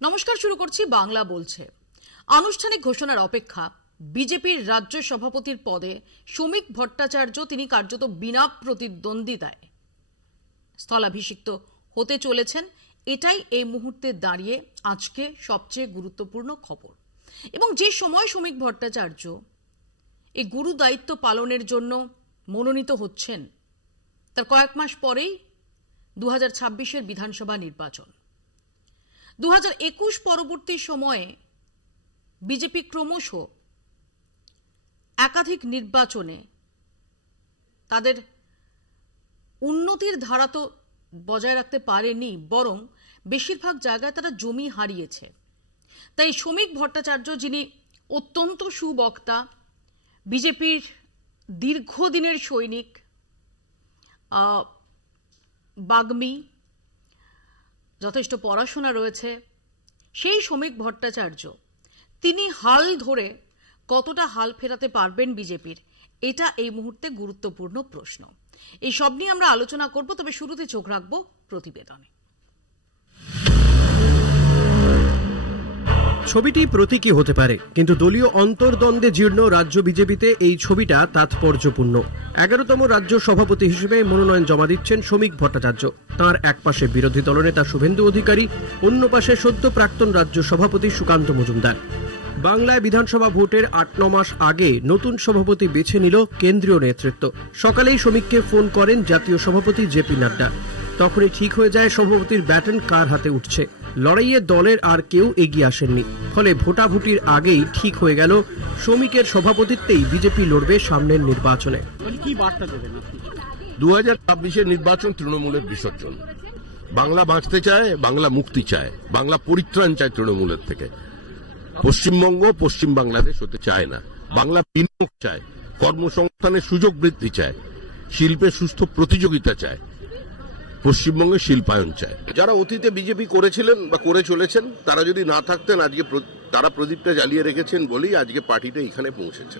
নমস্কার, শুরু করছি বাংলা বলছে। আনুষ্ঠানিক ঘোষণার অপেক্ষা বিজেপির রাজ্য সভাপতির পদে শ্রমিক ভট্টাচার্য তিনি কার্যত বিনা প্রতিদ্বন্দ্বিতায় স্থলাভিষিক্ত হতে চলেছেন। এটাই এই মুহূর্তে দাঁড়িয়ে আজকে সবচেয়ে গুরুত্বপূর্ণ খবর। এবং যে সময় শ্রমিক ভট্টাচার্য এই গুরু দায়িত্ব পালনের জন্য মনোনীত হচ্ছেন, তার কয়েক মাস পরেই 2026-এর বিধানসভা নির্বাচন। 2021 পরবর্তী সময়ে বিজেপি ক্রমশ একাধিক নির্বাচনে তাদের উন্নতির ধারা তো বজায় রাখতে পারেনি, বরং বেশিরভাগ জায়গায় তারা জমি হারিয়েছে। তাই শ্রমিক ভট্টাচার্য, যিনি অত্যন্ত সুবক্তা, বিজেপির দীর্ঘদিনের সৈনিক, বাগ্মী, যথেষ্ট পড়াশোনা রয়েছে, সেই শ্রমিক ভট্টাচার্য তিনি হাল ধরে কতটা হাল ফেরাতে পারবেন বিজেপির, এটা এই মুহূর্তে গুরুত্বপূর্ণ প্রশ্ন। এই সব নিয়ে আমরা আলোচনা করব, তবে শুরুতে চোখ রাখব প্রতিবেদনে। ছবিটি প্রতীকী হতে পারে, কিন্তু দলীয় অন্তর্দ্বন্দ্বে জীর্ণ রাজ্য বিজেপিতে এই ছবিটা তাৎপর্যপূর্ণ। 11তম রাজ্য সভাপতি হিসেবে মনোনয়ন জমা দিচ্ছেন শ্রমিক ভট্টাচার্য। তাঁর এক পাশে বিরোধী দলনেতা শুভেন্দু অধিকারী, অন্য পাশে সদ্য প্রাক্তন রাজ্য সভাপতি সুকান্ত মজুমদার। বাংলায় বিধানসভা ভোটের 8-9 মাস আগে নতুন সভাপতি বেছে নিল কেন্দ্রীয় নেতৃত্ব। সকালেই শ্রমিককে ফোন করেন জাতীয় সভাপতি জেপি নাড্ডা। তখনই ঠিক হয়ে যায় সভাপতির ব্যাটন কার হাতে উঠছে। লড়াইয়ে দলের আর কেউ এগিয়ে আসেননি, ফলে ভোটাভুটির আগেই ঠিক হয়ে গেল শ্রমিকের সভাপতিত্বেই বিজেপি লড়বে সামনের নির্বাচনে। 2026-এর নির্বাচন তৃণমূলের বিসর্জন। বাংলা বাঁচতে চায়, বাংলা মুক্তি চায়, বাংলা পরিত্রাণ চায় তৃণমূলের থেকে। পশ্চিমবঙ্গ পশ্চিম বাংলাদেশ হতে চায় না। বাংলা বিনিয়োগ চায়, কর্মসংস্থানের সুযোগ বৃদ্ধি চায়, শিল্পে সুস্থ প্রতিযোগিতা চায়, পশ্চিমবঙ্গে শিল্পায়ন চায়। যারা অতীতে বিজেপি করেছিলেন বা করে চলেছেন, তারা যদি না থাকতেন, আজকে তারা প্রদীপটা জ্বালিয়ে রেখেছেন বলেই আজকে পার্টিটা এখানে পৌঁছেছে।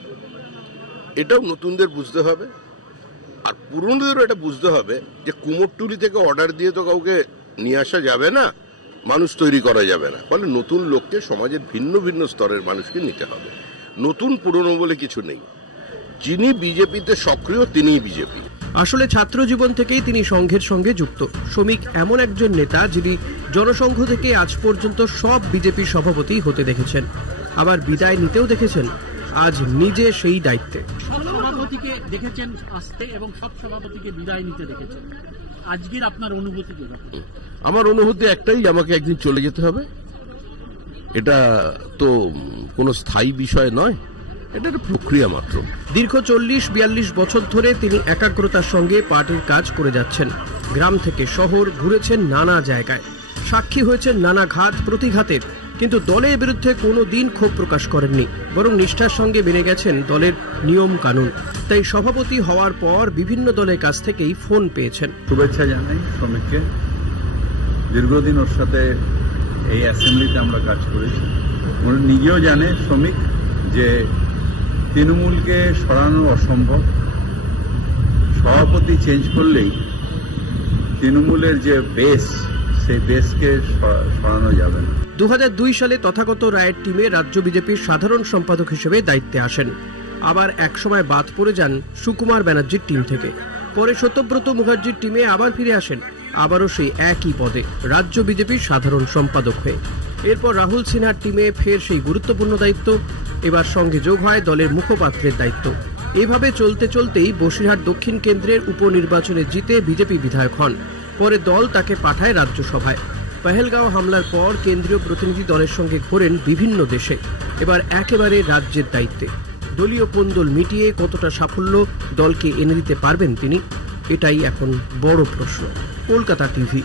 এটাও নতুনদের বুঝতে হবে, আর পুরনোদেরও এটা বুঝতে হবে যে কুমোরটুলি থেকে অর্ডার দিয়ে তো কাউকে নিয়ে আসা যাবে না, মানুষ তৈরি করা যাবে না। ফলে নতুন লোককে, সমাজের ভিন্ন ভিন্ন স্তরের মানুষকে নিতে হবে। নতুন পুরনো বলে কিছু নেই। যিনি বিজেপিতে সক্রিয় তিনিই বিজেপি। আসলে ছাত্র জীবন থেকেই তিনি সংঘের সঙ্গে যুক্ত। শ্রমিক এমন একজন নেতা যিনি জনসংঘ থেকে আজ পর্যন্ত সব বিজেপি সভাপতি হতে দেখেছেন, আবার বিদায় নিতেও দেখেছেন। আজ নিজে সেই দায়িত্বে। সভাপতিকে দেখেছেন আসতে এবং সব সভাপতিকে বিদায় নিতে দেখেছেন। আজকের আপনার অনুভূতি কি? আমার অনুভূতি একটাই, আমাকে একদিন চলে যেতে হবে। এটা তো কোনো স্থায়ী বিষয় নয়, এটা একটা প্রক্রিয়া মাত্র। দীর্ঘ 40-42 বছর ধরে তিনি একাগ্রতার সঙ্গে পার্টির কাজ করে যাচ্ছেন। গ্রাম থেকে শহর ঘুরেছেন নানা জায়গায়, সাক্ষী হয়েছেন নানা ঘাত প্রতিঘাতের, কিন্তু দলের বিরুদ্ধে কোনো দিন ক্ষোভ প্রকাশ করেননি, বরং নিষ্ঠার সঙ্গে মেনে গেছেন দলের নিয়ম কানুন। তাই সভাপতি হওয়ার পর বিভিন্ন দলের কাছ থেকেই ফোন পেয়েছেন। শুভেচ্ছা জানাই শ্রমিককে। দীর্ঘদিন ওর সাথে এই অ্যাসেম্বলিতে আমরা কাজ করেছি। উনি নিজেও জানে শ্রমিক যে তৃণমূলকে সরানো অসম্ভব। সভাপতি চেঞ্জ করলেই তৃণমূলের যে বেস, সেই বেসকে সরানো যাবে না। 2002 সালে তথাগত রায়ের টিমে রাজ্য বিজেপির সাধারণ সম্পাদক হিসেবে দায়িত্বে আসেন। আবার একসময় বাদ পড়ে যান সুকুমার ব্যানার্জির টিম থেকে। পরে সত্যব্রত মুখার্জির টিমে আবার ফিরে আসেন, আবারও সেই একই পদে রাজ্য বিজেপির সাধারণ সম্পাদক হয়ে। এরপর রাহুল সিনহার টিমে ফের সেই গুরুত্বপূর্ণ দায়িত্ব। এবার সঙ্গে যোগ হয় দলের মুখপাত্রের দায়িত্ব। এভাবে চলতে চলতেই বসিরহাট দক্ষিণ কেন্দ্রের উপনির্বাচনে জিতে বিজেপি বিধায়ক হন। পরে দল তাকে পাঠায় রাজ্যসভায়। পহেলগাঁও হামলার পর কেন্দ্রীয় প্রতিনিধি দলের সঙ্গে ঘোরেন বিভিন্ন দেশে। এবার একেবারে রাজ্যের দায়িত্বে। দলীয় কোন্দল মিটিয়ে কতটা সাফল্য দলকে এনে দিতে পারবেন তিনি, এটাই এখন বড় প্রশ্ন। কলকাতা টিভি।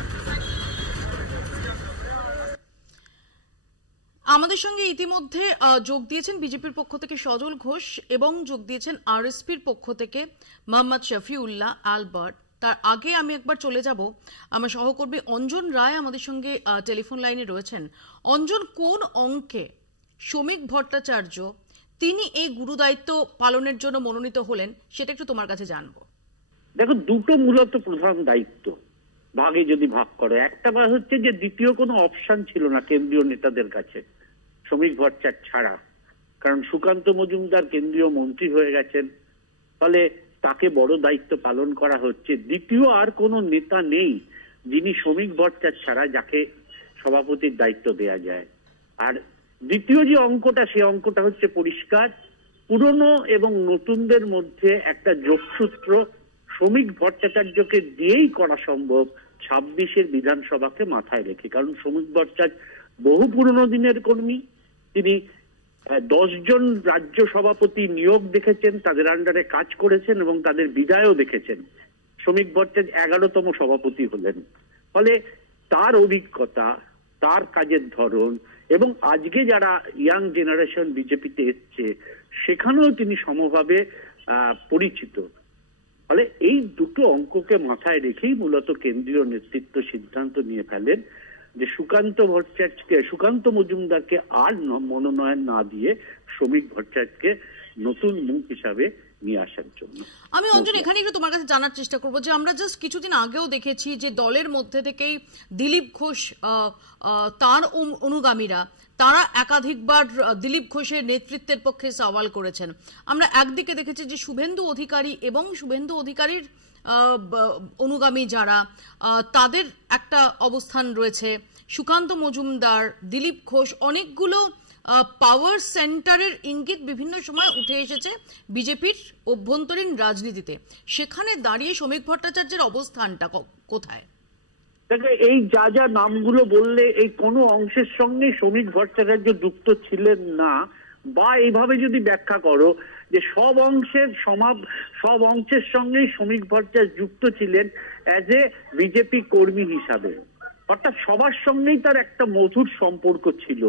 আমাদের সঙ্গে ইতিমধ্যে যোগ দিয়েছেন বিজেপির পক্ষ থেকে সজল ঘোষ এবং যোগ দিয়েছেন আরএসপির পক্ষ থেকে মোহাম্মদ শফিউল্লাহ আলবার্ট। তার আগে আমি একবার চলে যাব, আমার সহকর্মী অঞ্জন রায় আমাদের সঙ্গে টেলিফোন লাইনে রয়েছেন। অঞ্জন, কোন অঙ্কে শ্রমিক ভট্টাচার্য তিনি এই গুরুদায়িত্ব পালনের জন্য মনোনীত হলেন, সেটা একটু তোমার কাছে জানবো। দেখো, দুটো মূলত প্রধান দায়িত্ব। ভাগে যদি ভাগ করো। একটা হচ্ছে যে দ্বিতীয় কোনো অপশন ছিল না কেন্দ্রীয় নেতাদের কাছে শ্রমিক ভট্টাচার্য ছাড়া, কারণ সুকান্ত মজুমদার কেন্দ্রীয় মন্ত্রী হয়ে গেছেন, ফলে তাকে বড় দায়িত্ব পালন করা হচ্ছে। দ্বিতীয় আর কোনো নেতা নেই যিনি শ্রমিক ভট্টাচার্য ছাড়া যাকে সভাপতির দায়িত্ব দেয়া যায়। আর দ্বিতীয় যে অঙ্কটা, সেই অঙ্কটা হচ্ছে পরিষ্কার, পুরনো এবং নতুনদের মধ্যে একটা যোগসূত্র শ্রমিক ভট্টাচার্যকে দিয়েই করা সম্ভব 26-এর বিধানসভাকে মাথায় রেখে। কারণ শ্রমিক ভট্টাচার্য বহু পুরনো দিনের কর্মী, তিনি 10 জন রাজ্য সভাপতি নিয়োগ দেখেছেন, তাদের আন্ডারে কাজ করেছেন এবং তাদের বিদায়ও দেখেছেন। শ্রমিক ভট্টাচার্য 11তম সভাপতি হলেন। ফলে তার অভিজ্ঞতা, তার কাজের ধরন এবং আজকে যারা ইয়াং জেনারেশন বিজেপিতে এসছে সেখানেও তিনি সমভাবে পরিচিত। ফলে এই দুটো অঙ্ককে মাথায় রেখেই মূলত কেন্দ্রীয় নেতৃত্ব সিদ্ধান্ত নিয়ে ফেলেন যে সুকান্ত মজুমদারকে আর মনোনয়ন না দিয়ে শ্রমিক ভট্টাচার্যকে নতুন মুখ হিসাবে নিয়ে আসার জন্য। আমি অঞ্জন এখানে একটু তোমার কাছে জানার চেষ্টা করবো যে আমরা জাস্ট কিছুদিন আগেও দেখেছি যে দলের মধ্যে থেকেই দিলীপ ঘোষ, তার অনুগামীরা, তারা একাধিকবার দিলীপ ঘোষের নেতৃত্বের পক্ষে সওয়াল করেছেন। আমরা একদিকে দেখেছি যে শুভেন্দু অধিকারী এবং শুভেন্দু অধিকারীর অনুগামী যারা, তাদের একটা অবস্থান রয়েছে। সুকান্ত মজুমদার, দিলীপ ঘোষ, অনেকগুলো পাওয়ার সেন্টারের ইঙ্গিত বিভিন্ন সময় উঠে এসেছে বিজেপির অভ্যন্তরীণ রাজনীতিতে। সেখানে দাঁড়িয়ে শ্রমিক ভট্টাচার্যের অবস্থানটা কোথায়? এই যা যা নামগুলো বললে, এই কোনো অংশের সঙ্গে শ্রমিক ভট্টাচার্য যুক্ত ছিলেন না, বা এইভাবে যদি ব্যাখ্যা করো যে সব অংশের সঙ্গেই শ্রমিক ভট্টাচার্য যুক্ত ছিলেন অ্যাজ এ বিজেপি কর্মী হিসাবে, অর্থাৎ সবার সঙ্গেই তার একটা মধুর সম্পর্ক ছিল।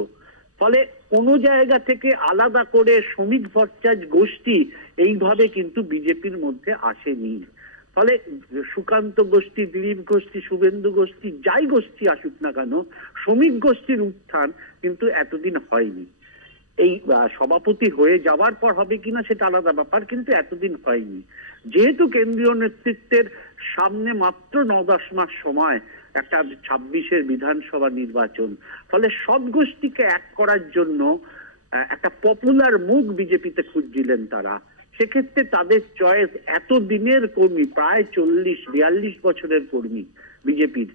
ফলে কোনো জায়গা থেকে আলাদা করে শ্রমিক ভট্টাচার্য গোষ্ঠী এইভাবে কিন্তু বিজেপির মধ্যে আসেনি। ফলে সুকান্ত গোষ্ঠী, দিলীপ গোষ্ঠী, শুভেন্দু গোষ্ঠী, যাই গোষ্ঠী আসুক না কেন, শ্রমিক গোষ্ঠীর উত্থান কিন্তু এতদিন হয়নি। এই সভাপতি হয়ে যাওয়ার পর হবে কিনা সেটা আলাদা ব্যাপার, কিন্তু এতদিন হয়নি। যেহেতু কেন্দ্রীয় নেতৃত্বের সামনে মাত্র 9-10 মাস সময় একটা 26-এর বিধানসভা নির্বাচন, ফলে সব গোষ্ঠীকে এক করার জন্য একটা পপুলার মুখ বিজেপিতে খুঁজছিলেন তারা। সেক্ষেত্রে তাদের চয়েস এতদিনের কর্মী, প্রায় 40-42 বছরের কর্মী বিজেপির,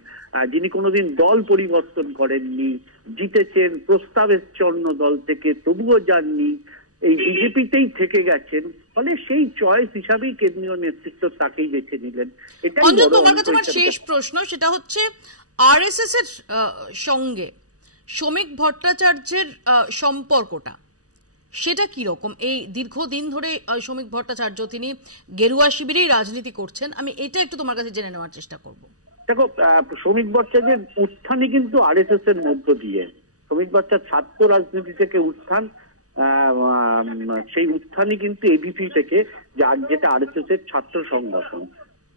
যিনি কোনোদিন দল পরিবর্তন করেননি, জিতেছেন, প্রস্তাব এসছে অন্য দল থেকে, তবুও যাননি, এই বিজেপিতেই থেকে গেছেন। ফলে সেই চয়েস হিসাবেই কেন্দ্রীয় নেতৃত্ব তাকেই বেছে নিলেন। তোমার কাছে আমার শেষ প্রশ্ন, সেটা হচ্ছে আরএসএস এর সঙ্গে শ্রমিক ভট্টাচার্যের সম্পর্কটা সেটা কি রকম? এই দীর্ঘদিন ধরে শ্রমিক ভট্টাচার্য তিনি গেরুয়া শিবিরেই রাজনীতি করছেন, আমি এটা একটু তোমার কাছে জেনে নেওয়ার চেষ্টা করব। দেখো, শ্রমিক ভট্টাচার্যের উত্থানই কিন্তু আরএসএস এর মধ্য দিয়ে। শ্রমিক ভট্টাচার্য ছাত্র রাজনীতি থেকে উত্থান, সেই উত্থানই কিন্তু এবিপি থেকে, যেটা আরএসএস এর ছাত্র সংগঠন।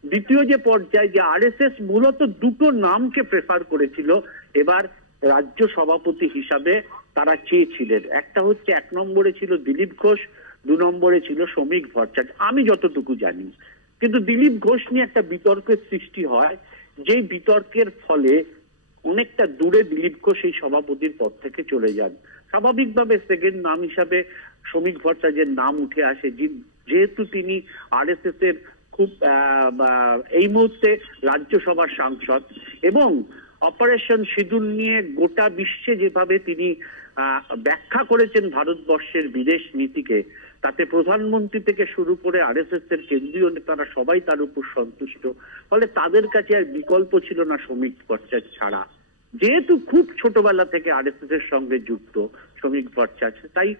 দ্বিতীয় যে পর্যায়ে, যে আরএসএস মূলত দুটো নামকে প্রেফার করেছিল এবার রাজ্য সভাপতি হিসাবে তারা চেয়েছিলেন। একটা হচ্ছে 1 নম্বরে ছিল দিলীপ ঘোষ, 2 নম্বরে ছিল শ্রমিক ভট্টাচার্য, আমি যতটুকু জানি। কিন্তু দিলীপ ঘোষ নিয়ে একটা বিতর্কের সৃষ্টি হয়, যেই বিতর্কের ফলে অনেকটা দূরে দিলীপ ঘোষ এই সভাপতির পদ থেকে চলে যান। স্বাভাবিকভাবে সেকেন্ড নাম হিসাবে শ্রমিক ভট্টাচার্যের নাম উঠে আসে, যেহেতু তিনি আরএসএস এর খুব এই মুহূর্তে রাজ্যসভার সাংসদ এবং অপারেশন সিঁদুর নিয়ে গোটা বিশ্বে যেভাবে তিনি ব্যাখ্যা করেছেন ভারতবর্ষের বিদেশ নীতিকে, তাতে প্রধানমন্ত্রী থেকে শুরু করে আরএসএস এর কেন্দ্রীয় নেতারা সবাই তার উপর সন্তুষ্ট। ফলে তাদের কাছে আর বিকল্প ছিল না শ্রমিক ভট্টাচার্য ছাড়া। যেহেতু খুব ছোটবেলা থেকে আরএসএস এর সঙ্গে যুক্ত শ্রমিক ভট্টাচার্য, তাই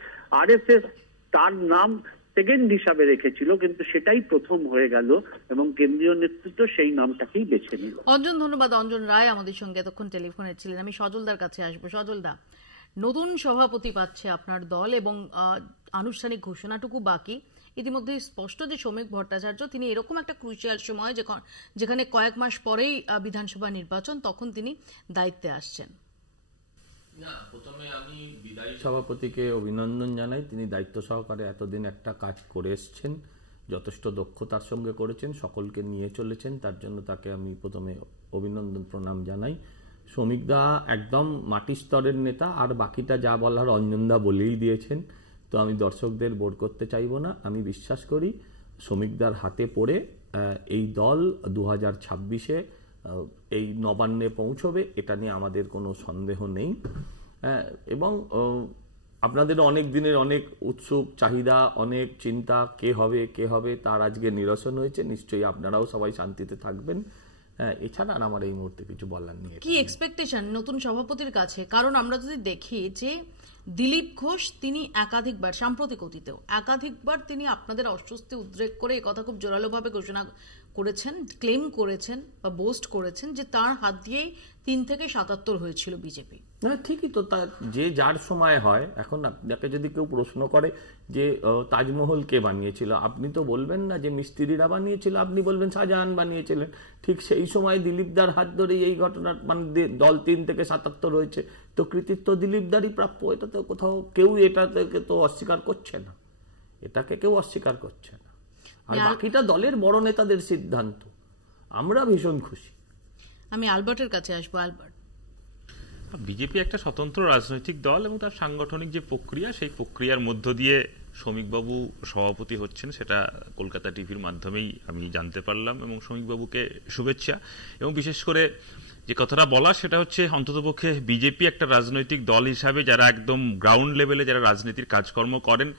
আরএসএস তার নাম সেকেন্ড হিসাবে রেখেছিল, কিন্তু সেটাই প্রথম হয়ে গেল এবং কেন্দ্রীয় নেতৃত্ব সেই নামটাকেই বেছে নিল। অঞ্জন, ধন্যবাদ। অঞ্জন রায় আমাদের সঙ্গে এতক্ষণ টেলিফোনে ছিলেন। আমি সজলদার কাছে আসবো। সজলদা, নতুন সভাপতি পাচ্ছে আপনার দল এবং আনুষ্ঠানিক ঘোষণাটুকু বাকি। ইতিমধ্যে স্পষ্ট যে শ্রমিক ভট্টাচার্য তিনি এরকম একটা ক্রুশিয়াল সময়, যেখানে কয়েক মাস পরেই বিধানসভা নির্বাচন, তখন তিনি দায়িত্বে আসছেন। না, প্রথমে আমি বিদায়ী সভাপতিকে অভিনন্দন জানাই। তিনি দায়িত্ব সহকারে এতদিন একটা কাজ করে এসছেন যথেষ্ট দক্ষতার সঙ্গে করেছেন, সকলকে নিয়ে চলেছেন, তার জন্য তাকে আমি প্রথমে অভিনন্দন প্রণাম জানাই। শ্রমিকদা একদম মাটি স্তরের নেতা, আর বাকিটা যা বলার অঞ্জনদা বলেই দিয়েছেন, তো আমি দর্শকদের বোর করতে চাইব না। আমি বিশ্বাস করি শ্রমিকদার হাতে পড়ে এই দল 2026-এ এই নবান্নে পৌঁছবে, এটা নিয়ে আমাদের কোনো সন্দেহ নেই। এবং আপনাদের অনেক দিনের অনেক উৎসুক চাহিদা, অনেক চিন্তা, কে হবে তার আজকে নিরসন হয়েছে। নিশ্চয়ই আপনারাও সবাই শান্তিতে থাকবেন। এছাড়া আর আমার এই মুহূর্তে কিছু বলার নেই। কি এক্সপেকটেশন নতুন সভাপতির কাছে? কারণ আমরা যদি দেখি যে দিলীপ ঘোষ তিনি একাধিকবার, সাম্প্রতিক অতীতেও একাধিকবার তিনি আপনাদের অস্বস্তি উদ্রেক করে একথা খুব জোরালোভাবে ঘোষণা করেছেন, ক্লেম করেছেন বা বোস্ট করেছেন যে তার হাত দিয়েই 3 থেকে 77 হয়েছিল বিজেপি। না ঠিকই তো, তা যে যার সময় হয়। এখন আপনাকে যদি কেউ প্রশ্ন করে যে তাজমহল কে বানিয়েছিল, আপনি তো বলবেন না যে মিস্ত্রিরা বানিয়েছিল, আপনি বলবেন শাহজাহান বানিয়েছিলেন। ঠিক সেই সময় দিলীপদার হাত ধরেই এই ঘটনার মানে দল 3 থেকে 77 হয়েছে, তো কৃতিত্ব দিলীপদারই প্রাপ্য। এটা তো কোথাও কেউ এটাকে তো অস্বীকার করছে না, এটাকে কেউ অস্বীকার করছে না। আর বাকিটা দলের বড় নেতাদের সিদ্ধান্ত, আমরা ভীষণ খুশি। আমি আলবার্টের কাছে আসবো। আলবার্ট, বিজেপি একটা স্বতন্ত্র রাজনৈতিক দল এবং তার সাংগঠনিক যে প্রক্রিয়া, সেই প্রক্রিয়ার মধ্য দিয়ে শ্রমিকবাবু সভাপতি হচ্ছেন, সেটা কলকাতা টিভির মাধ্যমেই আমি জানতে পারলাম। এবং শ্রমিকবাবুকে শুভেচ্ছা। এবং বিশেষ করে যে কথাটা বলা সেটা হচ্ছে অন্ততপক্ষে বিজেপি একটা রাজনৈতিক দল হিসাবে যারা একদম গ্রাউন্ড লেভেলে যারা রাজনীতির কাজকর্ম করেন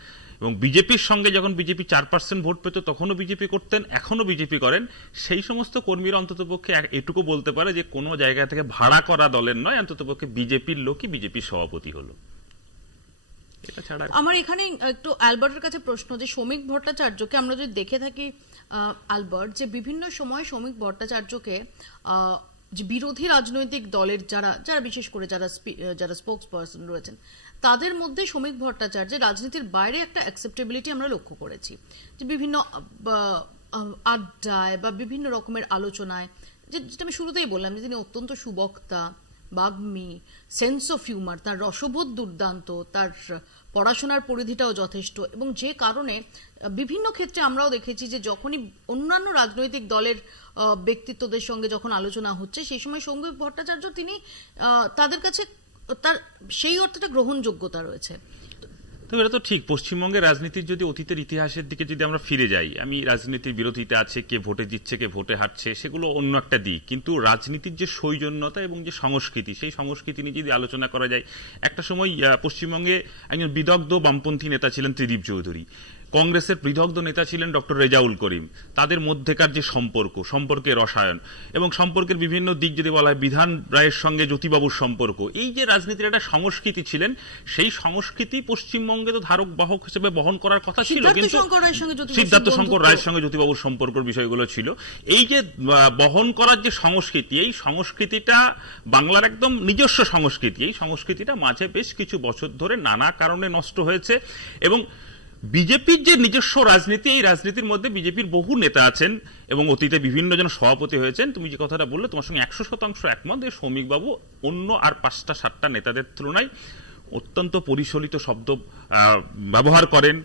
এবং বিজেপির সঙ্গে যখন বিজেপি 4% ভোট পেত তখনও বিজেপি করতেন, এখনো বিজেপি করেন, সেই সমস্ত কর্মীরা অন্ততপক্ষে এটুকু বলতে পারে যে কোনো জায়গা থেকে ভাড়া করা দলের নয়, অন্ততপক্ষে বিজেপির লোকই বিজেপির সভাপতি হলো। এটা ছাড়া আমার এখানে একটু অ্যালবার্টের কাছে প্রশ্ন যে শ্রমিক ভট্টাচার্যকে আমরা যদি দেখে থাকি অ্যালবার্ট, যে বিভিন্ন সময় শ্রমিক ভট্টাচার্যকে যে বিরোধী রাজনৈতিক দলের যারা বিশেষ করে যারা স্পোক্স পার্সন রয়েছেন তাদের মধ্যে শ্রমিক ভট্টাচার্যের রাজনীতির বাইরে একটা অ্যাকসেপ্টেবিলিটি আমরা লক্ষ্য করেছি, যে বিভিন্ন আড্ডায় বা বিভিন্ন রকমের আলোচনায়, যেটা আমি শুরুতেই বললাম যে তিনি অত্যন্ত সুবক্তা, বাগ্মী, সেন্স অফ হিউমার, তার রসবোধ দুর্দান্ত, তার পড়াশোনার পরিধিটাও যথেষ্ট, এবং যে কারণে বিভিন্ন ক্ষেত্রে আমরাও দেখেছি যে যখনই অন্যান্য রাজনৈতিক দলের ব্যক্তিত্বদের সঙ্গে যখন আলোচনা হচ্ছে সেই সময় শ্রমিক ভট্টাচার্য তিনি তাদের কাছে তার সেই অর্থটা গ্রহণযোগ্যতা রয়েছে। তো এটা তো ঠিক। পশ্চিমবঙ্গের রাজনীতির যদি অতীতের ইতিহাসের দিকে যদি আমরা ফিরে যাই, আমি রাজনীতির বিরোধিতা আছে, কে ভোটে জিতছে কে ভোটে হারছে সেগুলো অন্য একটা দিক, কিন্তু রাজনীতির যে সৌজন্যতা এবং যে সংস্কৃতি, সেই সংস্কৃতি নিয়ে যদি আলোচনা করা যায়, একটা সময় পশ্চিমবঙ্গে একজন বিদগ্ধ বামপন্থী নেতা ছিলেন ত্রিদীপ চৌধুরী, কংগ্রেসের বিদগ্ধ নেতা ছিলেন ডক্টর রেজাউল করিম। তাদের মধ্যেকার যে সম্পর্কের রসায়ন এবং সম্পর্কের বিভিন্ন দিক যদি বলা হয়, বিধান রায়ের সঙ্গে জ্যোতিবাবুর সম্পর্ক, এই যে রাজনীতির একটা সংস্কৃতি ছিলেন, সেই সংস্কৃতি পশ্চিমবঙ্গে তো ধারক বাহক হিসেবে বহন করার কথা ছিল, কিন্তু সিদ্ধার্থ শঙ্কর রায়ের সঙ্গে জ্যোতিবাবুর সম্পর্কের বিষয়গুলো ছিল। এই যে বহন করার যে সংস্কৃতি, এই সংস্কৃতিটা বাংলার একদম নিজস্ব সংস্কৃতি, এই সংস্কৃতিটা মাঝে বেশ কিছু বছর ধরে নানা কারণে নষ্ট হয়েছে। এবং বিজেপির যে নিজস্ব রাজনীতি, এই রাজনীতির মধ্যে বিজেপির বহু নেতা আছেন এবং অতীতে বিভিন্ন জন সভাপতি হয়েছেন। তুমি যে কথাটা বললে তোমার সঙ্গে 100% একমত। এই শ্রমিকবাবু অন্য আর 5-7টা নেতাদের তুলনায় অত্যন্ত পরিশোলিত শব্দ ব্যবহার করেন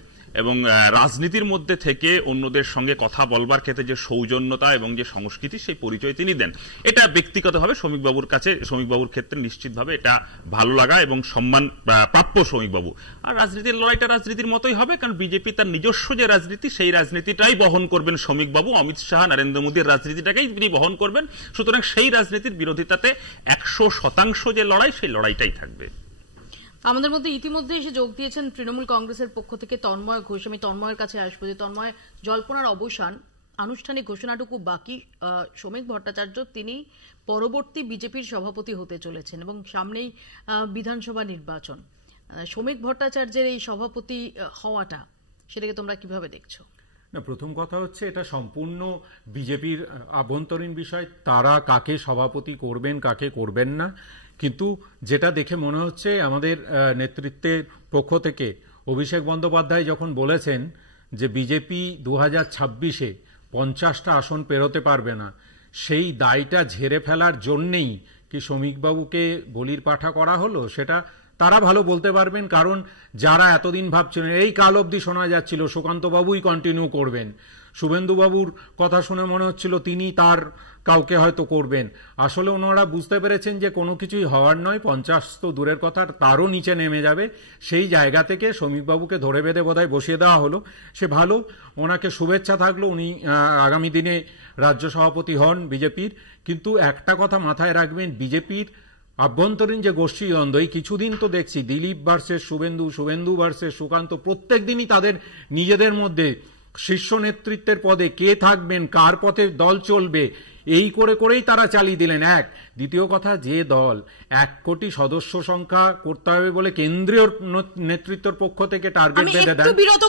এবং রাজনীতির মধ্যে থেকে অন্যদের সঙ্গে কথা বলবার ক্ষেত্রে যে সৌজন্যতা এবং যে সংস্কৃতি, সেই পরিচয় তিনি দেন। এটা ব্যক্তিগতভাবে শ্রমিকবাবুর কাছে, শ্রমিকবাবুর ক্ষেত্রে নিশ্চিতভাবে এটা ভালো লাগা এবং সম্মান প্রাপ্য শ্রমিকবাবু। আর রাজনীতির লড়াইটা রাজনীতির মতোই হবে, কারণ বিজেপি তার নিজস্ব যে রাজনীতি, সেই রাজনীতিটাই বহন করবেন শ্রমিকবাবু। অমিত শাহ, নরেন্দ্র মোদীর রাজনীতিটাকেই তিনি বহন করবেন। সুতরাং সেই রাজনীতির বিরোধিতাতে 100% যে লড়াই, সেই লড়াইটাই থাকবে। আমাদের মধ্যে ইতিমধ্যে এসে যোগ দিয়েছেন তৃণমূল কংগ্রেসের পক্ষ থেকে তন্ময় ঘোষ। আমি তন্ময়ের কাছে আসবো যে তন্ময়, জল্পনার অবসান, আনুষ্ঠানিক ঘোষণাটুকু বাকি, শ্রমিক ভট্টাচার্য তিনি পরবর্তী বিজেপির সভাপতি হতে চলেছেন এবং সামনেই বিধানসভা নির্বাচন। শ্রমিক ভট্টাচার্যের এই সভাপতি হওয়াটা, সেটাকে তোমরা কিভাবে দেখছো? না, প্রথম কথা হচ্ছে এটা সম্পূর্ণ বিজেপির আভ্যন্তরীণ বিষয়, তারা কাকে সভাপতি করবেন কাকে করবেন না। কিন্তু যেটা দেখে মনে হচ্ছে আমাদের নেতৃত্বের পক্ষ থেকে অভিষেক বন্দ্যোপাধ্যায় যখন বলেছেন যে বিজেপি 2026-এ 50টা আসন পেরোতে পারবে না, সেই দায়টা ঝেড়ে ফেলার জন্যেই কি শ্রমিকবাবুকে বলির পাঠা করা হলো, সেটা তারা ভালো বলতে পারবেন, কারণ যারা এতদিন ভাবছিলেন, এই কাল অবধি শোনা যাচ্ছিল সুকান্তবাবুই কন্টিনিউ করবেন, শুভেন্দুবাবুর কথা শুনে মনে হচ্ছিল তিনি তার কাউকে হয়তো করবেন। আসলে ওনারা বুঝতে পেরেছেন যে কোনো কিছুই হওয়ার নয়, 50 তো দূরের কথা, তারও নিচে নেমে যাবে। সেই জায়গা থেকে শ্রমিকবাবুকে ধরে বেঁধে বোধহয় বসিয়ে দেওয়া হলো। সে ভালো, ওনাকে শুভেচ্ছা থাকলো, উনি আগামী দিনে রাজ্য সভাপতি হন বিজেপির। কিন্তু একটা কথা মাথায় রাখবেন, বিজেপির আভ্যন্তরীণ যে গোষ্ঠীদ্বন্দ্ব, এই কিছুদিন তো দেখছি দিলীপ ভার্সেস শুভেন্দু, শুভেন্দু ভার্সেস সুকান্ত, প্রত্যেক দিনই তাদের নিজেদের মধ্যে শীর্ষ নেতৃত্বের পদে কে থাকবেন, কার পথে দল চলবে, এই করে করেই তারা চালিয়ে দিলেন। এক, দ্বিতীয় কথা, যে দল 1 কোটি সদস্য সংখ্যা করতে হবে বলে কেন্দ্রীয় নেতৃত্বের পক্ষ থেকে টার্গেট বেঁধে দেন,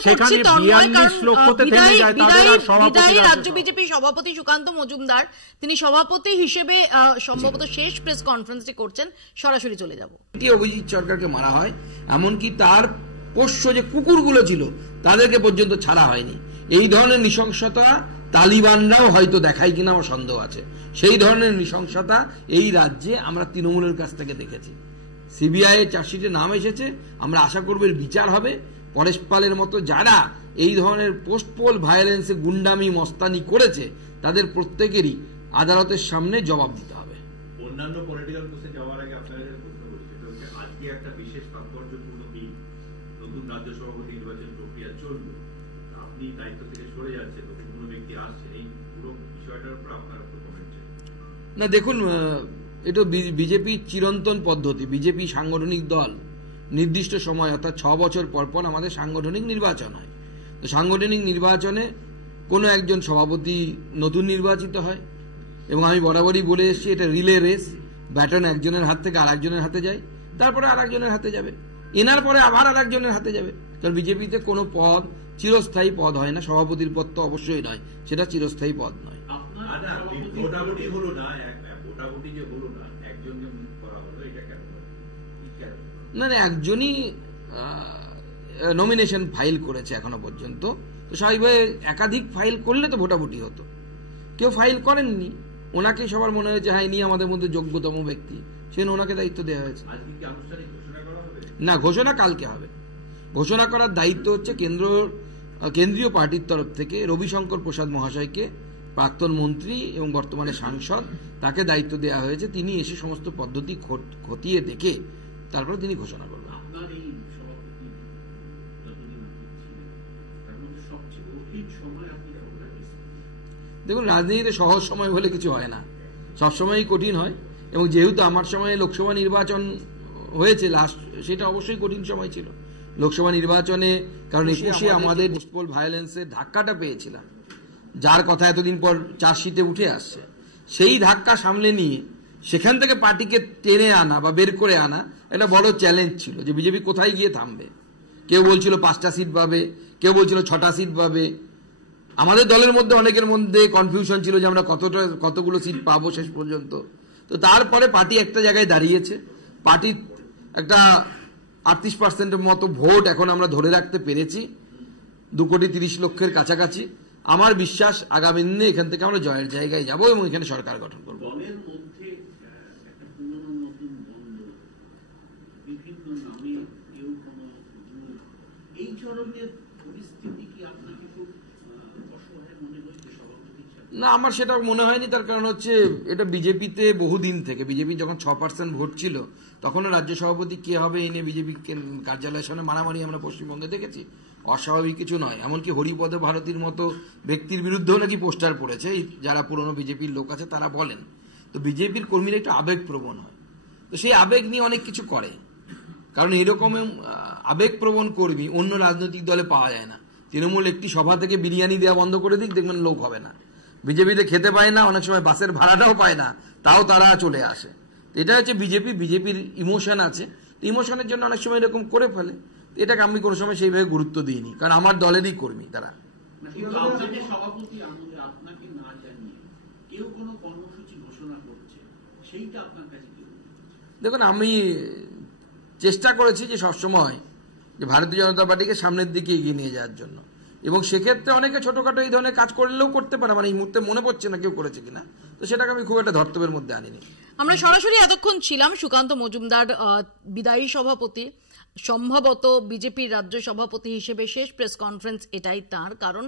সেখানে 42 লক্ষতে থেমে যায়। তাদের সভাপতি, রাজ্য বিজেপি সভাপতি সুকান্ত মজুমদার, তিনি সভাপতি হিসেবে সম্ভবত শেষ প্রেস কনফারেন্সটি করছেন। সরাসরি চলে যাব। অভিজিৎ সরকারকে মারা হয়, এমনকি তার পোষ্য যে কুকুরগুলো ছিল তাদেরকে পর্যন্ত ছাড়া হয়নি। এই ধরনের নৃশংসতা তালিবানরাও হয়তো দেখায় কিনা আমার সন্দেহ আছে। সেই ধরনের নৃশংসতা এই রাজ্যে আমরা তৃণমূলের কাছ থেকে দেখেছি। সিবিআই এর চার্জশিটে নাম এসেছে, আমরা আশা করব এর বিচার হবে। পরেশ পালের মতো যারা এই ধরনের পোস্ট পোল ভায়োলেন্সে গুন্ডামি মস্তানি করেছে, তাদের প্রত্যেকেরই আদালতের সামনে জবাব দিতে হবে। অন্যান্য পলিটিক্যাল কোর্সে যাওয়ার আগে আপনারা যেটা প্রশ্ন করছি, সেটা হচ্ছে আজকে একটা বিশেষ তাৎপর্যপূর্ণ দিন, নতুন রাজ্য সভাপতি নির্বাচন প্রক্রিয়া চলবে, আপনি দায়িত্ব থেকে সরে যাচ্ছেন, নতুন কোনো ব্যক্তি আসছে, এই পুরো বিষয়টার উপর আপনার কমেন্ট চাই। না দেখুন, এটা বিজেপির চিরন্তন পদ্ধতি। বিজেপি সাংগঠনিক দল, নির্দিষ্ট সময় অর্থাৎ 6 বছর পর পর আমাদের সাংগঠনিক নির্বাচন হয়। তো সাংগঠনিক নির্বাচনে কোনো একজন সভাপতি নতুন নির্বাচিত হয়, এবং আমি বরাবরই বলে এসেছি এটা রিলে রেস, ব্যাটন একজনের হাত থেকে আর একজনের হাতে যায়, তারপরে আর একজনের হাতে যাবে, এনার পরে আবার আর একজনের হাতে যাবে। কারণ বিজেপিতে কোনো পদ চিরস্থায়ী পদ হয় না, সভাপতির পদ তো অবশ্যই নয়, সেটা চিরস্থায়ী পদ নয়। না, একজনই নমিনেশন ফাইল করেছে এখনো পর্যন্ত। তো স্বাভাবিকভাবে একাধিক ফাইল করলে তো ভোটাভুটি হতো, কেউ ফাইল করেননি, ওনাকে সবার মনে হয়েছে হ্যাঁ ইনি আমাদের মধ্যে যোগ্যতম ব্যক্তি, সেজন্য ওনাকে দায়িত্ব দেওয়া হয়েছে। না, ঘোষণা কালকে হবে। ঘোষণা করার দায়িত্ব হচ্ছে কেন্দ্রীয় পার্টির তরফ থেকে রবিশঙ্কর প্রসাদ মহাশয়কে, প্রাক্তন মন্ত্রী এবং বর্তমানে সাংসদ, তাকে দায়িত্ব দেওয়া হয়েছে। তিনি এসে সমস্ত পদ্ধতি খতিয়ে দেখে তারপরে তিনি ঘোষণা করবেন। দেখুন, রাজনীতিতে সহজ সময় বলে কিছু হয় না, সবসময়ই কঠিন হয়। এবং যেহেতু আমার সময়ে লোকসভা নির্বাচন হয়েছে লাস্ট, সেটা অবশ্যই কঠিন সময় ছিল লোকসভা নির্বাচনে, কারণ 21-এ আমাদের পোস্ট পোল ভায়োলেন্সের ধাক্কাটা পেয়েছিলাম, যার কথা এতদিন পর চার্জশিটে উঠে আসছে। সেই ধাক্কা সামলে নিয়ে সেখান থেকে পার্টিকে টেনে আনা বা বের করে আনা একটা বড় চ্যালেঞ্জ ছিল, যে বিজেপি কোথায় গিয়ে থামবে। কেউ বলছিল 5টা সিট পাবে, কেউ বলছিল 6টা সিট পাবে। আমাদের দলের মধ্যে অনেকের মধ্যে কনফিউশন ছিল যে আমরা কতগুলো সিট পাবো শেষ পর্যন্ত। তো তারপরে পার্টি একটা জায়গায় দাঁড়িয়েছে, পার্টির একটা 38% মতো ভোট এখন আমরা ধরে রাখতে পেরেছি, 2,30,00,000 কাছাকাছি। আমার বিশ্বাস আগামী দিনে এখান থেকে আমরা জয়ের জায়গায় যাব এবং এখানে সরকার গঠন করব। না, আমার সেটা মনে হয়নি। তার কারণ হচ্ছে এটা বিজেপিতে বহুদিন থেকে, বিজেপি যখন 6% ভোট ছিল তখনও রাজ্য সভাপতি কে হবে এই নিয়ে বিজেপি কার্যালয়ের সামনে মারামারি আমরা পশ্চিমবঙ্গে দেখেছি। অস্বাভাবিক কিছু নয়। এমনকি হরিপদ ভারতীর মতো ব্যক্তির বিরুদ্ধেও নাকি পোস্টার পড়েছে, যারা পুরনো বিজেপির লোক আছে তারা বলেন। তো বিজেপির কর্মীরা একটু আবেগপ্রবণ হয়, তো সেই আবেগ নিয়ে অনেক কিছু করে। কারণ এরকম আবেগপ্রবণ কর্মী অন্য রাজনৈতিক দলে পাওয়া যায় না। তৃণমূল একটি সভা থেকে বিরিয়ানি দেওয়া বন্ধ করে দিক, দেখবেন লোক হবে না। বিজেপিতে খেতে পায় না, অনেক সময় বাসের ভাড়াটাও পায় না, তাও তারা চলে আসে। এটা হচ্ছে বিজেপির ইমোশন আছে, ইমোশনের জন্য অনেক সময় এরকম করে ফেলে। এটাকে আমি কোনো সময় সেইভাবে গুরুত্ব দিইনি, কারণ আমার দলেরই কর্মী তারা। দেখুন, আমি চেষ্টা করেছি যে সবসময় যে ভারতীয় জনতা পার্টিকে সামনের দিকে এগিয়ে নিয়ে যাওয়ার জন্য। এবং সেক্ষেত্রে অনেকে ছোটখাটো এই ধরনের কাজ করলেও করতে পারে, আমার এই মুহূর্তে মনে পড়ছে না কেউ করেছে কিনা, তো সেটাকে আমি খুব একটা ধর্তব্যের মধ্যে আনিনি। আমরা সরাসরি এতক্ষণ ছিলাম সুকান্ত মজুমদার বিদায়ী সভাপতি, সম্ভবত বিজেপির রাজ্য সভাপতি হিসেবে শেষ প্রেস কনফারেন্স এটাই তার, কারণ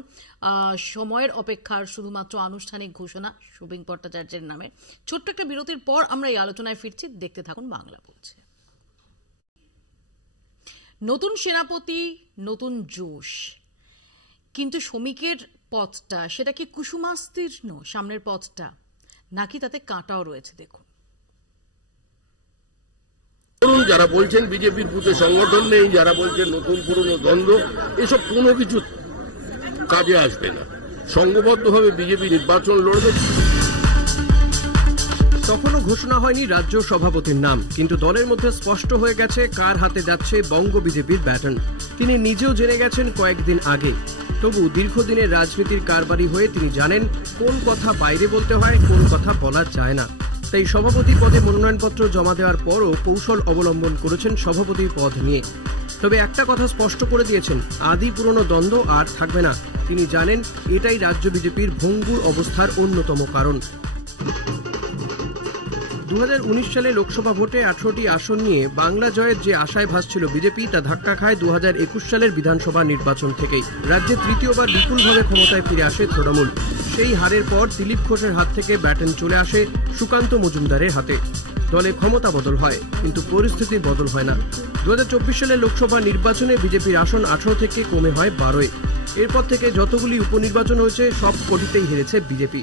সময়ের অপেক্ষার শুধুমাত্র আনুষ্ঠানিক ঘোষণা শোভিক ভট্টাচার্যের নামে। ছোট্ট একটা বিরতির পর আমরা এই আলোচনায় ফিরছি, দেখতে থাকুন বাংলা বলছে। নতুন সেনাপতি, নতুন জোশ, কিন্তু শ্রমিকের পথটা সেটা কি কুসুমাস্তীর্ণ সামনের পথটা, নাকি তাতে কাঁটাও রয়েছে? দেখুন, যারা বলছেন বিজেপির বুথে সংগঠন নেই, যারা বলছেন নতুন পুরনো দ্বন্দ্ব, এসব কোনো কিছু কাজে আসবে না। সংঘবদ্ধভাবে বিজেপি নির্বাচন লড়বে। তখনও ঘোষণা হয়নি রাজ্য সভাপতির নাম, কিন্তু দলের মধ্যে স্পষ্ট হয়ে গেছে কার হাতে যাচ্ছে বঙ্গ বিজেপির ব্যাটন। তিনি নিজেও জেনে গেছেন কয়েকদিন আগে। তবু দীর্ঘদিনের রাজনীতির কারবারি হয়ে তিনি জানেন কোন কথা বাইরে বলতে হয়, কোন কথা বলা যায় না। তাই সভাপতি পদে মনোনয়নপত্র জমা দেওয়ার পরও কৌশল অবলম্বন করেছেন সভাপতির পদ নিয়ে। তবে একটা কথা স্পষ্ট করে দিয়েছেন, আদি পুরনো দ্বন্দ্ব আর থাকবে না। তিনি জানেন এটাই রাজ্য বিজেপির ভঙ্গুর অবস্থার অন্যতম কারণ। 2019 সালে লোকসভা ভোটে 18টি আসন নিয়ে বাংলা জয়ের যে আশায় ভাসছিল বিজেপি, তা ধাক্কা খায় 2021 সালের বিধানসভা নির্বাচন থেকেই। রাজ্যে তৃতীয়বার বিপুলভাবে ক্ষমতায় ফিরে আসে তৃণমূল। সেই হারের পর দিলীপ ঘোষের হাত থেকে ব্যাটন চলে আসে সুকান্ত মজুমদারের হাতে। দলে ক্ষমতা বদল হয়, কিন্তু পরিস্থিতির বদল হয় না। 2024 সালের লোকসভা নির্বাচনে বিজেপির আসন 18 থেকে কমে হয় 12-এ। এরপর থেকে যতগুলি উপনির্বাচন হয়েছে সব কোটিতেই হেরেছে বিজেপি।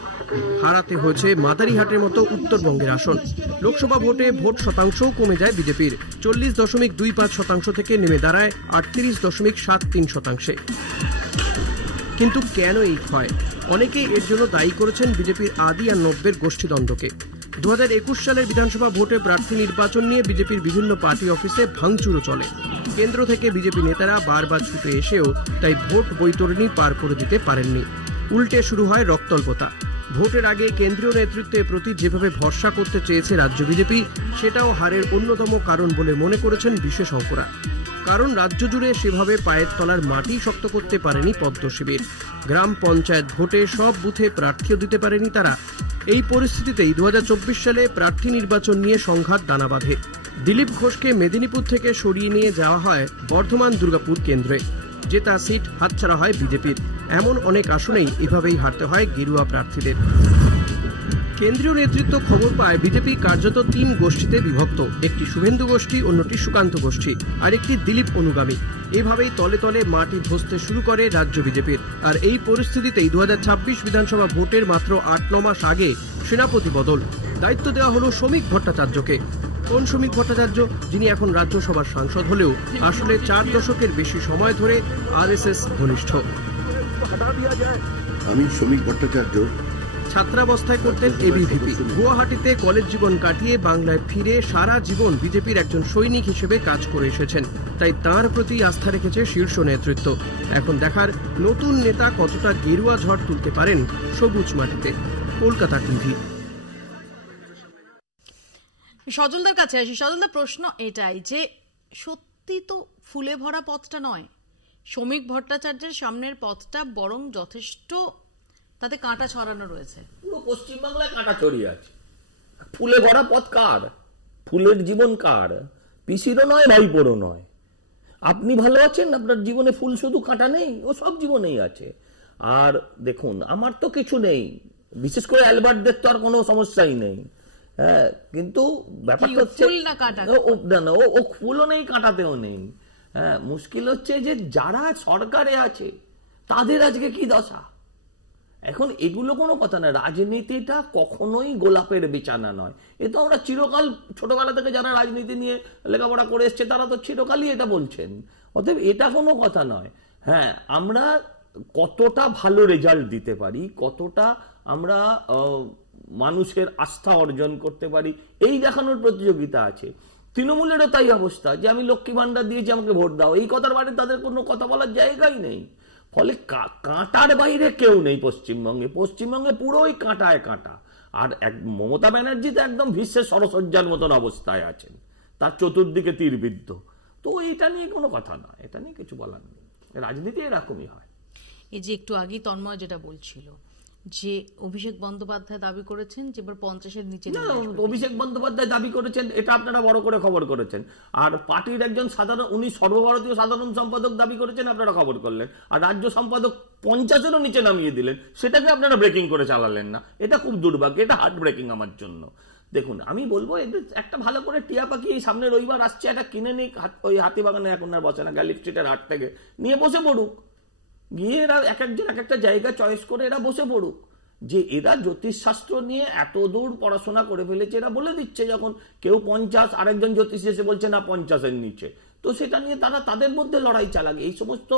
হারাতে হয়েছে মাদারিহাটের মতো উত্তরবঙ্গের আসন। লোকসভা ভোটে ভোট শতাংশও কমে যায় বিজেপির, 40.25% থেকে নেমে দাঁড়ায় 38.73%। কিন্তু কেন এই ক্ষয়? অনেকেই এর জন্য দায়ী করেছেন বিজেপির আদি আর 90-এর গোষ্ঠীদ্বন্দ্বকে। 2021 সালের বিধানসভা ভোটে প্রার্থী নির্বাচন নিয়ে বিজেপির বিভিন্ন পার্টি অফিসে ভাঙচুরও চলে। কেন্দ্র থেকে বিজেপি নেতারা বারবার ছুটে এসেও তাই ভোট বৈতরণী পার করে দিতে পারেননি। উল্টে শুরু হয় রক্তল্পতা। ভোটের আগে কেন্দ্রীয় নেতৃত্বের প্রতি যেভাবে ভরসা করতে চেয়েছে রাজ্য বিজেপি, সেটাও হারের অন্যতম কারণ বলে মনে করেছেন বিশেষজ্ঞরা। কারণ রাজ্য জুড়ে সেভাবে পায়ের তলার মাটি শক্ত করতে পারেনি পদ্ম শিবির। গ্রাম পঞ্চায়েত ভোটে সব বুথে প্রার্থীও দিতে পারেনি তারা। এই পরিস্থিতিতেই 2024 সালে প্রার্থী নির্বাচন নিয়ে সংঘাত দানা বাঁধে। দিলীপ ঘোষকে মেদিনীপুর থেকে সরিয়ে নিয়ে যাওয়া হয় বর্ধমান দুর্গাপুর কেন্দ্রে। জেতা সিট হাতছাড়া হয় বিজেপির। এমন অনেক আসনেই এভাবেই হারতে হয় গেরুয়া প্রার্থীদের। কেন্দ্রীয় নেতৃত্ব খবর পায় বিজেপি কার্যত 3 গোষ্ঠীতে বিভক্ত। একটি শুভেন্দু গোষ্ঠী, অন্যটি সুকান্ত গোষ্ঠী, আর একটি দিলীপ অনুগামী। এভাবেই তলে তলে মাটি ধসতে শুরু করে রাজ্য বিজেপির। আর এই পরিস্থিতিতেই 2026 বিধানসভা ভোটের মাত্র 8-9 মাস আগে সেনাপতি বদল। দায়িত্ব দেওয়া হলো শ্রমিক ভট্টাচার্যকে। কোন শ্রমিক ভট্টাচার্য? যিনি এখন রাজ্যসভার সাংসদ হলেও আসলে 4 দশকের বেশি সময় ধরে আরএসএস ঘনিষ্ঠ। আমি শ্রমিক ভট্টাচার্য। ছাত্রাবস্থায় করতেন এবিভিপি। গুয়াহাটিতে কলেজ জীবন কাটিয়ে বাংলায় ফিরে সারা জীবন বিজেপির একজন সৈনিক হিসেবে কাজ করে এসেছেন। তাই তাঁর প্রতি আস্থা রেখেছে শীর্ষ নেতৃত্ব। এখন দেখার নতুন নেতা কতটা গেরুয়া ঝড় তুলতে পারেন সবুজ মাটিতে। কলকাতা টিভি। সজলদার কাছে আসি। সজলদার প্রশ্ন এটাই যে সত্যি তো ফুলে ভরা পথটা নয়, শ্রমিক ভট্টাচার্যের সামনের পথটা বরং যথেষ্ট তাতে কাঁটা ছড়ানো রয়েছে। পুরো পশ্চিমবাংলায় কাঁটা ছড়িয়ে আছে। ফুলে ভরা পথ কার? ফুলের জীবন কার? পিসিরও নয়, ভাইপোরও নয়। আপনি ভালো আছেন, আপনার জীবনে ফুল শুধু কাঁটা নেই, ও সব জীবনেই আছে। আর দেখুন, আমার তো কিছু নেই, বিশেষ করে অ্যালবার্টদের তো আর কোনো সমস্যাই নেই। হ্যাঁ, কিন্তু ব্যাপারটা হচ্ছে না, ও ফুলও নেই, কাঁটাতেও নেই। হ্যাঁ, মুশকিল হচ্ছে যে যারা সরকারে আছে তাদের আজকে কি দশা। এখন এগুলো কোনো কথা না। রাজনীতিটা কখনোই গোলাপের বিছানা নয়। এ তো আমরা চিরকাল, ছোটবেলা থেকে যারা রাজনীতি নিয়ে লেখাপড়া করে এসছে তারা তো চিরকালই এটা বলছেন। অতএব এটা কোনো কথা নয়। হ্যাঁ, আমরা কতটা ভালো রেজাল্ট দিতে পারি, কতটা আমরা মানুষের আস্থা অর্জন করতে পারি, এই দেখানোর প্রতিযোগিতা আছে। তৃণমূলেরও তাই অবস্থা যে আমি লক্ষ্মী ভান্ডার দিয়েছি, আমাকে ভোট দাও, এই কথার বাইরে তাদের কোনো কথা বলার জায়গাই নেই। ফলে কাঁটার বাইরে কেউ নেই পশ্চিমবঙ্গে। পশ্চিমবঙ্গে পুরোই কাঁটায় কাঁটা। আর মমতা ব্যানার্জি তো একদম ভীষ্মের সরসজ্জার মতন অবস্থায় আছেন, তার চতুর্দিকে তীরবিদ্ধ। তো এটা নিয়ে কোনো কথা নয়, এটা নিয়ে কিছু বলার নেই। রাজনীতি এরকমই হয়। এই যে একটু আগেই তন্ময় যেটা বলছিল যে অভিষেক বন্দ্যোপাধ্যায় দাবি করেছেন যে এবার 50-এর নিচে না, অভিষেক বন্দ্যোপাধ্যায় দাবি করেছেন, এটা আপনারা বড় করে খবর করেছেন। আর পার্টির একজন সাধারণ, উনি সর্বভারতীয় সাধারণ সম্পাদক দাবি করেছেন, আপনারা খবর করলেন। আর রাজ্য সম্পাদক 50-এরও নিচে নামিয়ে দিলেন, সেটাকে আপনারা ব্রেকিং করে চালালেন না। এটা খুব দুর্ভাগ্য, এটা হার্ট ব্রেকিং আমার জন্য। দেখুন, আমি বলবো এদের একটা ভালো করে টিয়া পাখি সামনে রবিবার আসছে, একটা কিনে নিক, ওই হাতিবাগানে এখন আর বসে না, গ্যালিফ স্ট্রিটের হাট থেকে নিয়ে বসে পড়ুক, গিয়ে এরা এক একজন এক একটা জায়গা চয়েস করে এরা বসে পড়ুক। যে এরা জ্যোতিষশাস্ত্র নিয়ে এত দূর পড়াশোনা করে ফেলেছে, এরা বলে দিচ্ছে যখন কেউ 50, আরেকজন জ্যোতিষী এসে বলছে না 50-এর নিচে, তো সেটা নিয়ে তারা তাদের মধ্যে লড়াই চালাবে। এই সমস্ত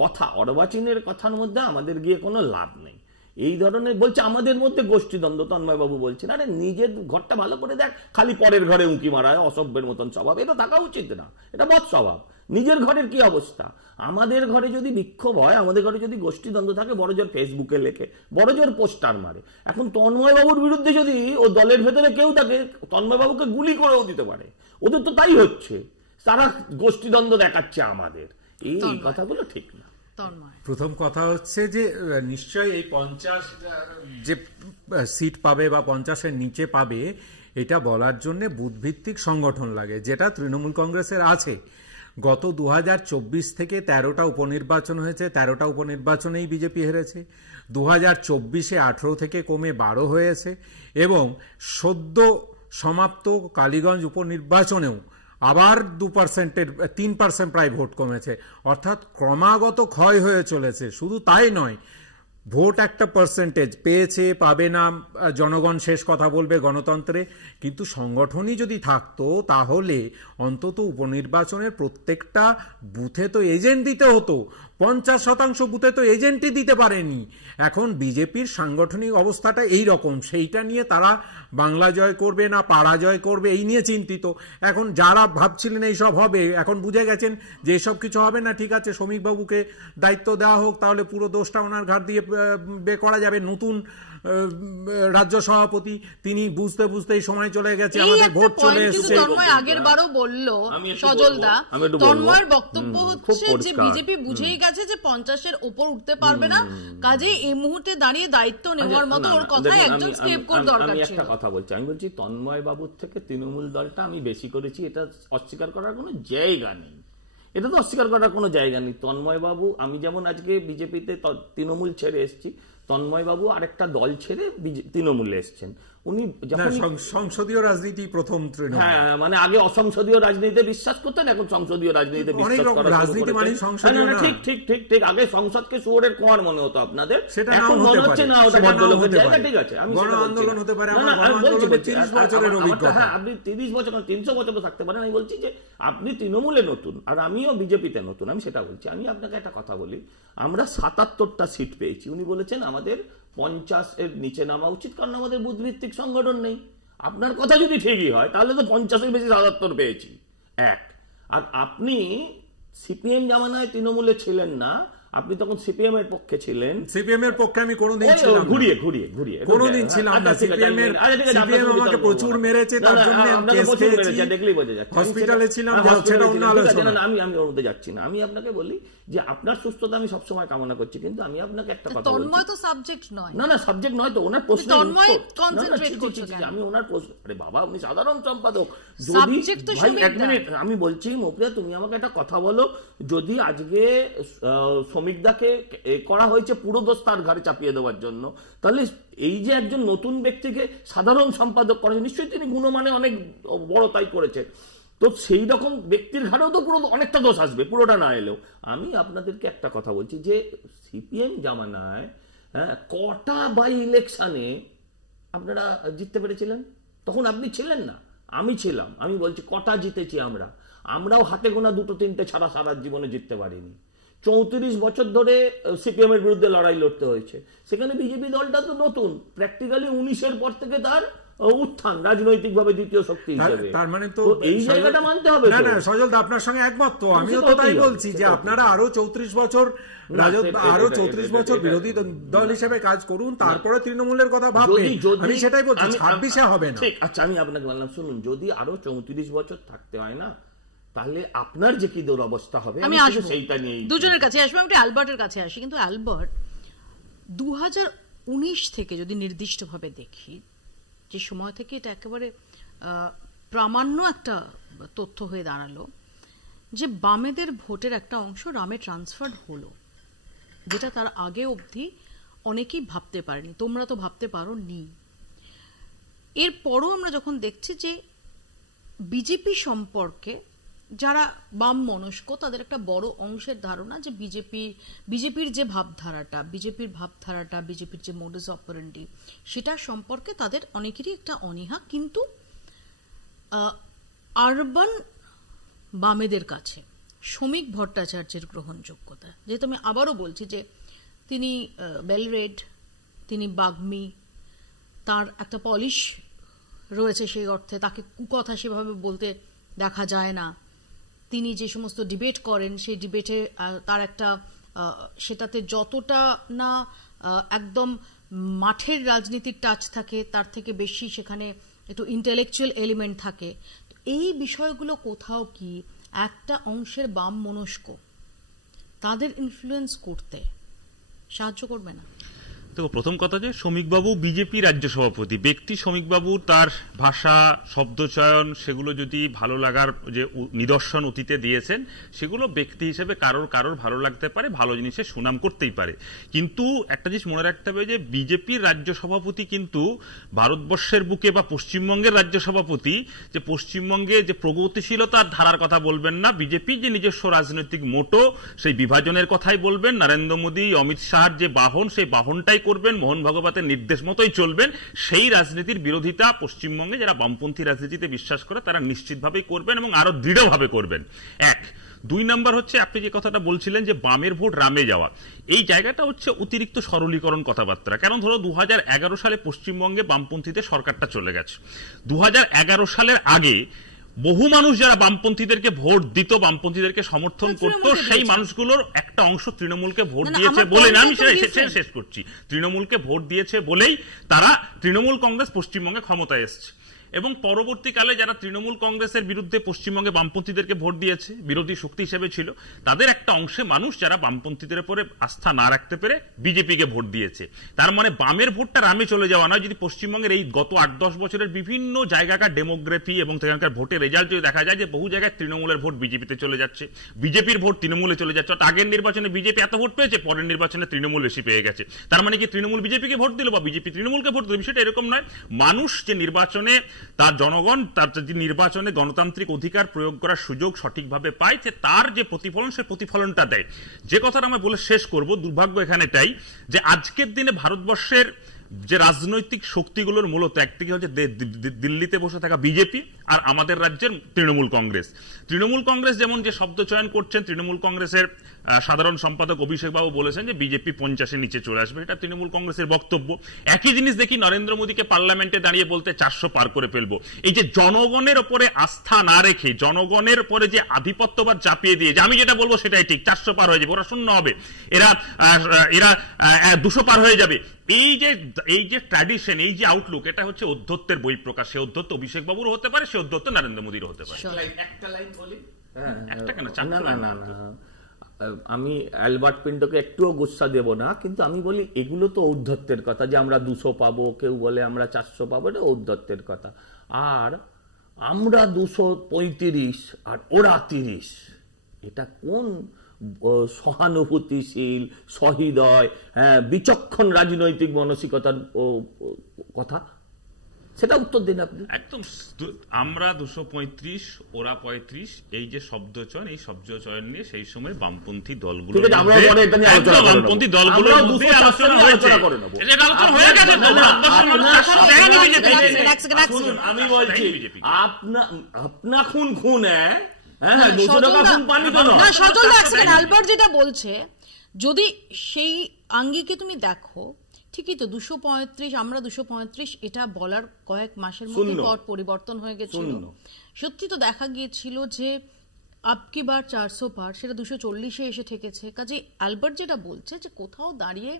কথা, অর্বাচীনের কথার মধ্যে আমাদের গিয়ে কোনো লাভ নেই। এই ধরনের বলছে আমাদের মধ্যে গোষ্ঠীদ্বন্দ্ব, তন্ময়বাবু বলছেন, আরে নিজের ঘরটা ভালো করে দেখ, খালি পরের ঘরে উঁকি মারা হয়, অসভ্যের মতন স্বভাব, এটা থাকা উচিত না, এটা বদ স্বভাব। নিজের ঘরের কি অবস্থা? আমাদের ঘরে যদি বিক্ষোভ হয়, আমাদের ঘরে যদি গোষ্ঠীদ্বন্দ্ব থাকে, বড় জোর ফেসবুকে লেখে, বড় জোর পোস্টার মারে। এখন তন্ময়বাবুর বিরুদ্ধে যদি ও দলের ভেতরে কেউ থাকে, তন্ময়বাবুকে গুলি করেও দিতে পারে। ওদের তো তাই হচ্ছে, তারা গোষ্ঠীদ্বন্দ্ব দেখাচ্ছে আমাদের। এই কথাগুলো ঠিক না। প্রথম কথা হচ্ছে যে নিশ্চয়ই এই 50 যে সিট পাবে বা 50-এর নিচে পাবে, এটা বলার জন্য বুথভিত্তিক সংগঠন লাগে, যেটা তৃণমূল কংগ্রেসের আছে। গত 2024 থেকে 13টা উপনির্বাচন হয়েছে, 13টা উপনির্বাচনেই বিজেপি হেরেছে। 2024-এ 18 থেকে কমে 12 হয়েছে, এবং সদ্য সমাপ্ত কালীগঞ্জ উপনির্বাচনেও আবার 3% প্রায় ভোট কমেছে। অর্থাৎ ক্রমাগত ক্ষয় হয়ে চলেছে। শুধু তাই নয়, ভোট একটা পার্সেন্টেজ পেয়েছে, পাবে না, জনগণ শেষ কথা বলবে গণতন্ত্রে, কিন্তু সংগঠনই যদি থাকতো তাহলে অন্তত উপনির্বাচনের প্রত্যেকটা বুথে তো এজেন্ট দিতে হতো। 50% বুথে তো এজেন্টই দিতে পারেনি। এখন বিজেপির সাংগঠনিক অবস্থাটা এই রকম, সেইটা নিয়ে তারা বাংলা জয় করবে না পাড়া জয় করবে এই নিয়ে চিন্তিত। এখন যারা ভাবছিলেন এইসব হবে, এখন বুঝে গেছেন যে এসব কিছু হবে না, ঠিক আছে শ্রমিকবাবুকে দায়িত্ব দেওয়া হোক, তাহলে পুরো দোষটা ওনার ঘাট দিয়ে বে করা যাবে। নতুন রাজ্য সভাপতি, তিনি বুঝতে বুঝতেই সময় চলে গেছে, আমাদের ভোট চলে এসেছে। তন্ময় আগের বারও বলল, সজলদা, তন্ময়ের বক্তব্য হচ্ছে যে বিজেপি বুঝেই গেছে যে 50-এর উপর উঠতে পারবে না, কাজে এই মুহূর্তে দাঁড়িয়ে দায়িত্ব নেওয়ার মতো ওর কথায় একজন স্কেপগোট দরকার ছিল। আমি একটা কথা বলছি, আমি বলছি তন্ময় বাবুর থেকে তৃণমূল দলটা আমি বেশি করেছি, এটা অস্বীকার করার কোনো জায়গা নেই। এটা তো অস্বীকার করার কোনো জায়গা নেই। তন্ময় বাবু, আমি যেমন আজকে বিজেপিতে তৃণমূল ছেড়ে এসেছি, তন্ময় বাবু আরেকটা দল ছেড়ে তৃণমূলে এসছেন। উনি সংসদীয় রাজনীতি প্রথম তৃণমূল, হ্যাঁ, মানে আগে অসংসদীয় রাজনীতিতে বিশ্বাস করতেন, এখন সংসদীয় রাজনীতিতে বিশ্বাস করা রাজনীতি মানে সংসদীয় না। ঠিক ঠিক ঠিক ঠিক আগে সংসদকে শুয়োরের কোয়ার মনে হতো আপনাদের, এখন মনে হচ্ছে না ওটা ভদ্রলোকের জায়গা। ঠিক আছে, আমি গণ আন্দোলন হতে পারে, আমরা গণ আন্দোলনে 30 বছরের অভিজ্ঞতা। হ্যাঁ, আপনি 30 বছর 300 বছর থাকতে পারেন। আমি বলছি যে আপনি তৃণমূলে নতুন আর আমিও বিজেপিতে নতুন, আমি সেটা বলছি। আমি আপনাকে একটা কথা বলি, আমরা 77টা সিট পেয়েছি। উনি বলেছেন আমাদের 50-এর নিচে নামা উচিত, কারণ আমাদের বুথভিত্তিক সংগঠন নেই। আপনার কথা যদি ঠিকই হয় তাহলে তো 50-এর বেশি 77 পেয়েছি, এক। আর আপনি সিপিএম জামানায় তৃণমূলে ছিলেন না, আপনি তখন সিপিএম এর পক্ষে ছিলেন। সিপিএম এর পক্ষে আমি কোনোদিন ছিলাম না, ঘুরিয়ে ঘুরিয়ে কোনোদিন ছিলাম না। সিপিএম আমাকে প্রচুর মেরেছে, তার জন্য কেস খেয়েছি, দেখলেই বোঝা যাচ্ছে। হসপিটালে ছিলাম, সেটা অন্য আলোচনা। আমি ওর মধ্যে যাচ্ছি না। আমি আপনাকে বলি যে আপনার সুস্থতা আমি সবসময় কামনা করছি, কিন্তু আমি আপনাকে একটা কথা বলছি, তন্ময় তো সাবজেক্ট নয়। না না, সাবজেক্ট নয় তো, ওনার প্রশ্ন আমি ওনার প্রশ্ন, আরে বাবা উনি সাধারণ সম্পাদক। যদি ভাই এক মিনিট আমি বলছি, মৌপ্রিয়া তুমি আমাকে একটা কথা বলো, যদি আজকে শ্রমিকদাকে করা হয়েছে পুরো দোষ তার ঘাড়ে চাপিয়ে দেওয়ার জন্য, তাহলে এই যে একজন নতুন ব্যক্তিকে সাধারণ সম্পাদক করেছে, নিশ্চয়ই তিনি গুণমানে অনেক বড় তাই করেছে, তো সেই রকম ব্যক্তির ঘাড়েও তো পুরো অনেকটা দোষ আসবে, পুরোটা না এলেও। আমি আপনাদেরকে একটা কথা বলছি যে সিপিএম জামানায় কটা বাই ইলেকশনে আপনারা জিততে পেরেছিলেন? তখন আপনি ছিলেন না, আমি ছিলাম। আমি বলছি কটা জিতেছি আমরাও হাতে গোনা 2-3টে ছাড়া সারা জীবনে জিততে পারিনি। 34 বছর ধরে সিপিএম এর বিরুদ্ধে লড়াই লড়তে হয়েছে। সেখানে বিজেপি দলটা তো নতুন, প্র্যাকটিক্যালি 19-এর পর থেকে তার উত্থান রাজনৈতিকভাবে দ্বিতীয় শক্তি হিসেবে। তার মানে তো এই জায়গাটা মানতে হবে। না না সজল দা, আপনার সঙ্গে একমত তো, আমিও তো তাই বলছি যে আপনারা আরো 34 বছর বিরোধী দল হিসেবে কাজ করুন, তারপরে তৃণমূলের কথা ভাববেন। আমি সেটাই বলছি, 26-এ হবে না। ঠিক আচ্ছা, আমি আপনাকে বললাম শুনুন, যদি আরো 34 বছর থাকতে হয় না, তাহলে আপনার যে কি দুরবস্থা হবে আমি আসবো সেইটা নিয়ে দুজনের কাছে আসবো। আমি অ্যালবার্টের কাছে আসি, কিন্তু অ্যালবার্ট 2019 থেকে যদি নির্দিষ্টভাবে দেখি, যে সময় থেকে এটা একেবারে প্রামাণ্য একটা তথ্য হয়ে দাঁড়ালো যে বামেদের ভোটের একটা অংশ রামে ট্রান্সফার হলো, যেটা তার আগে অবধি অনেকেই ভাবতে পারেনি। তোমরা তো ভাবতে পারো নি। এরপরও আমরা যখন দেখছি যে বিজেপি সম্পর্কে যারা বাম মনস্ক, তাদের একটা বড় অংশের ধারণা যে বিজেপির যে ভাবধারাটা, বিজেপির যে মোডাস অপারেন্ডি, সেটা সম্পর্কে তাদের অনেকেরই একটা অনীহা। কিন্তু আরবান বামেদের কাছে শ্রমিক ভট্টাচার্যের গ্রহণযোগ্যতা, যেহেতু আমি আবারও বলছি যে তিনি ওয়েল রেড, তিনি বাগ্মী, তার একটা পলিশ রয়েছে, সেই অর্থে তাকে কুকথা সেভাবে বলতে দেখা যায় না। তিনি যে সমস্ত ডিবেট করেন, সেই ডিবেটে তার একটা সেটাতে যতটা না একদম মাঠের রাজনীতির টাচ থাকে, তার থেকে বেশি সেখানে একটু ইন্টেলেকচুয়াল এলিমেন্ট থাকে। তো এই বিষয়গুলো কোথাও কি একটা অংশের বাম মনস্ক তাদের ইনফ্লুয়েন্স করতে সাহায্য করবে না? দেখো, প্রথম কথা যে শ্রমিকবাবু বিজেপি রাজ্য সভাপতি ব্যক্তি, শ্রমিকবাবু তার ভাষা, শব্দচয়ন, সেগুলো যদি ভালো লাগার যে নিদর্শন অতীতে দিয়েছেন, সেগুলো ব্যক্তি হিসেবে কারোর ভালো লাগতে পারে, ভালো জিনিসের সুনাম করতেই পারে। কিন্তু একটা জিনিস মনে রাখতে হবে যে বিজেপির রাজ্য সভাপতি কিন্তু ভারতবর্ষের বুকে বা পশ্চিমবঙ্গের রাজ্য সভাপতি, যে পশ্চিমবঙ্গে যে প্রগতিশীলতার ধারার কথা বলবেন না, বিজেপির যে নিজস্ব রাজনৈতিক মোটো, সেই বিভাজনের কথাই বলবেন। নরেন্দ্র মোদী, অমিত শাহর যে বাহন, সেই বাহনটাই করবেন, মোহন ভাগবতের নির্দেশ মতোই চলবেন। সেই রাজনীতির বিরোধিতা পশ্চিমবঙ্গে যারা বামপন্থী রাজনীতিতে বিশ্বাস করে তারা নিশ্চিতভাবেই করবেন এবং আরো দৃঢ়ভাবে করবেন। এক। 2 নম্বর হচ্ছে, আপনি যে কথাটা বলছিলেন যে বামের ভোট রামে যাওয়া, এই জায়গাটা হচ্ছে অতিরিক্ত সরলীকরণ কথাবার্তা। কারণ ধরো 2011 সালে পশ্চিমবঙ্গে বামপন্থীদের সরকারটা চলে গেছে। 2011 সালের আগে বহু মানুষ যারা বামপন্থীদেরকে ভোট দিত, বামপন্থীদেরকে সমর্থন করত, সেই মানুষগুলোর একটা অংশ তৃণমূলকে ভোট দিয়েছে বলে না, আমি সেটা শেষ করছি, তৃণমূলকে ভোট দিয়েছে বলেই তারা তৃণমূল কংগ্রেস পশ্চিমবঙ্গে ক্ষমতায় এসছে। এবং পরবর্তীকালে যারা তৃণমূল কংগ্রেসের বিরুদ্ধে পশ্চিমবঙ্গে বামপন্থীদেরকে ভোট দিয়েছে, বিরোধী শক্তি হিসেবে ছিল, তাদের একটা অংশে মানুষ যারা বামপন্থীদের উপরে আস্থা না রাখতে পেরে বিজেপিকে ভোট দিয়েছে। তার মানে বামের ভোটটা রামে চলে যাওয়া নয়। যদি পশ্চিমবঙ্গের এই গত 8-10 বছরের বিভিন্ন জায়গাকার ডেমোগ্রাফি এবং সেখানকার ভোটের রেজাল্ট যদি দেখা যায় যে বহু জায়গায় তৃণমূলের ভোট বিজেপিতে চলে যাচ্ছে, বিজেপির ভোট তৃণমূলে চলে যাচ্ছে। আগের নির্বাচনে বিজেপি এত ভোট পেয়েছে, পরের নির্বাচনে তৃণমূল বেশি পেয়ে গেছে। তার মানে কি তৃণমূল বিজেপিকে ভোট দিল বা বিজেপি তৃণমূলকে ভোট দিল? বিষয়টা এরকম নয়। মানুষ যে নির্বাচনে, তার জনগণ তার যে নির্বাচনে গণতান্ত্রিক অধিকার প্রয়োগ করার সুযোগ সঠিকভাবে পায়, তার যে প্রতিফলন, সেই প্রতিফলনটা দেয়। যে কথাটা আমি বলে শেষ করব, দুর্ভাগ্য এখানে এটাই যে আজকের দিনে ভারতবর্ষের যে রাজনৈতিক শক্তিগুলোর মূলত একদিকে হচ্ছে দিল্লিতে বসে থাকা বিজেপি আর আমাদের রাজ্যের তৃণমূল কংগ্রেস। তৃণমূল কংগ্রেস যেমন যে শব্দ চয়ন করছেন, তৃণমূল কংগ্রেসের সাধারণ সম্পাদক অভিষেক বাবু বলেছেন যে বিজেপি 50-এর নিচে চলে আসবে, এটা তৃণমূল কংগ্রেসের বক্তব্য। একই জিনিস দেখি নরেন্দ্র মোদীকে পার্লামেন্টে দাঁড়িয়ে বলতে 400 পার করে ফেলবো। এই যে জনগণের উপরে আস্থা না রেখে, জনগণের উপরে যে আধিপত্যবাদ চাপিয়ে দিয়ে, যে আমি যেটা বলবো সেটাই ঠিক, 400 পার হয়ে যাবে, ওরা শূন্য হবে, এরা 200 পার হয়ে যাবে, এই যে ট্র্যাডিশন, এই যে আউটলুক, এটা হচ্ছে অধ্যত্বের বহিঃপ্রকাশ। সে অধ্যত্ব অভিষেক বাবুর হতে পারে, সে অধ্যত্ব নরেন্দ্র মোদীর হতে পারে। একটা লাইন বলি, একটা কেন, না, আমি অ্যালবার্ট পিন্টোকে একটুও গুচ্ছা দেব না, কিন্তু আমি বলি এগুলো তো ঔদ্ধত্যের কথা, যে আমরা 200 পাবো, কেউ বলে আমরা 400 পাবো, এটা ঔদ্ধত্যের কথা। আর আমরা 235 আর ওরা 30, এটা কোন সহানুভূতিশীল, সহৃদয়, বিচক্ষণ রাজনৈতিক মানসিকতার কথা? সেটা উত্তর দিন আপনি। একদম, আমরা 235 ওরা 35, এই যে শব্দচয়ন, এই শব্দচয়ন নিয়ে সেই সময় বামপন্থী দলগুলো বামপন্থী দলগুলো আমি বলছি আপনা খুন অ্যালবার্ট যেটা বলছে, যদি সেই আঙ্গিকে তুমি দেখো, ঠিকই তো 235, আমরা 235, এটা বলার কয়েক মাসের মধ্যে পর পরিবর্তন হয়ে গেছিল। সত্যি তো দেখা গিয়েছিল যে আপকি বার 400 পার, সেটা 240-এ এসে ঠেকেছে। কাজে অ্যালবার্ট যেটা বলছে যে কোথাও দাঁড়িয়ে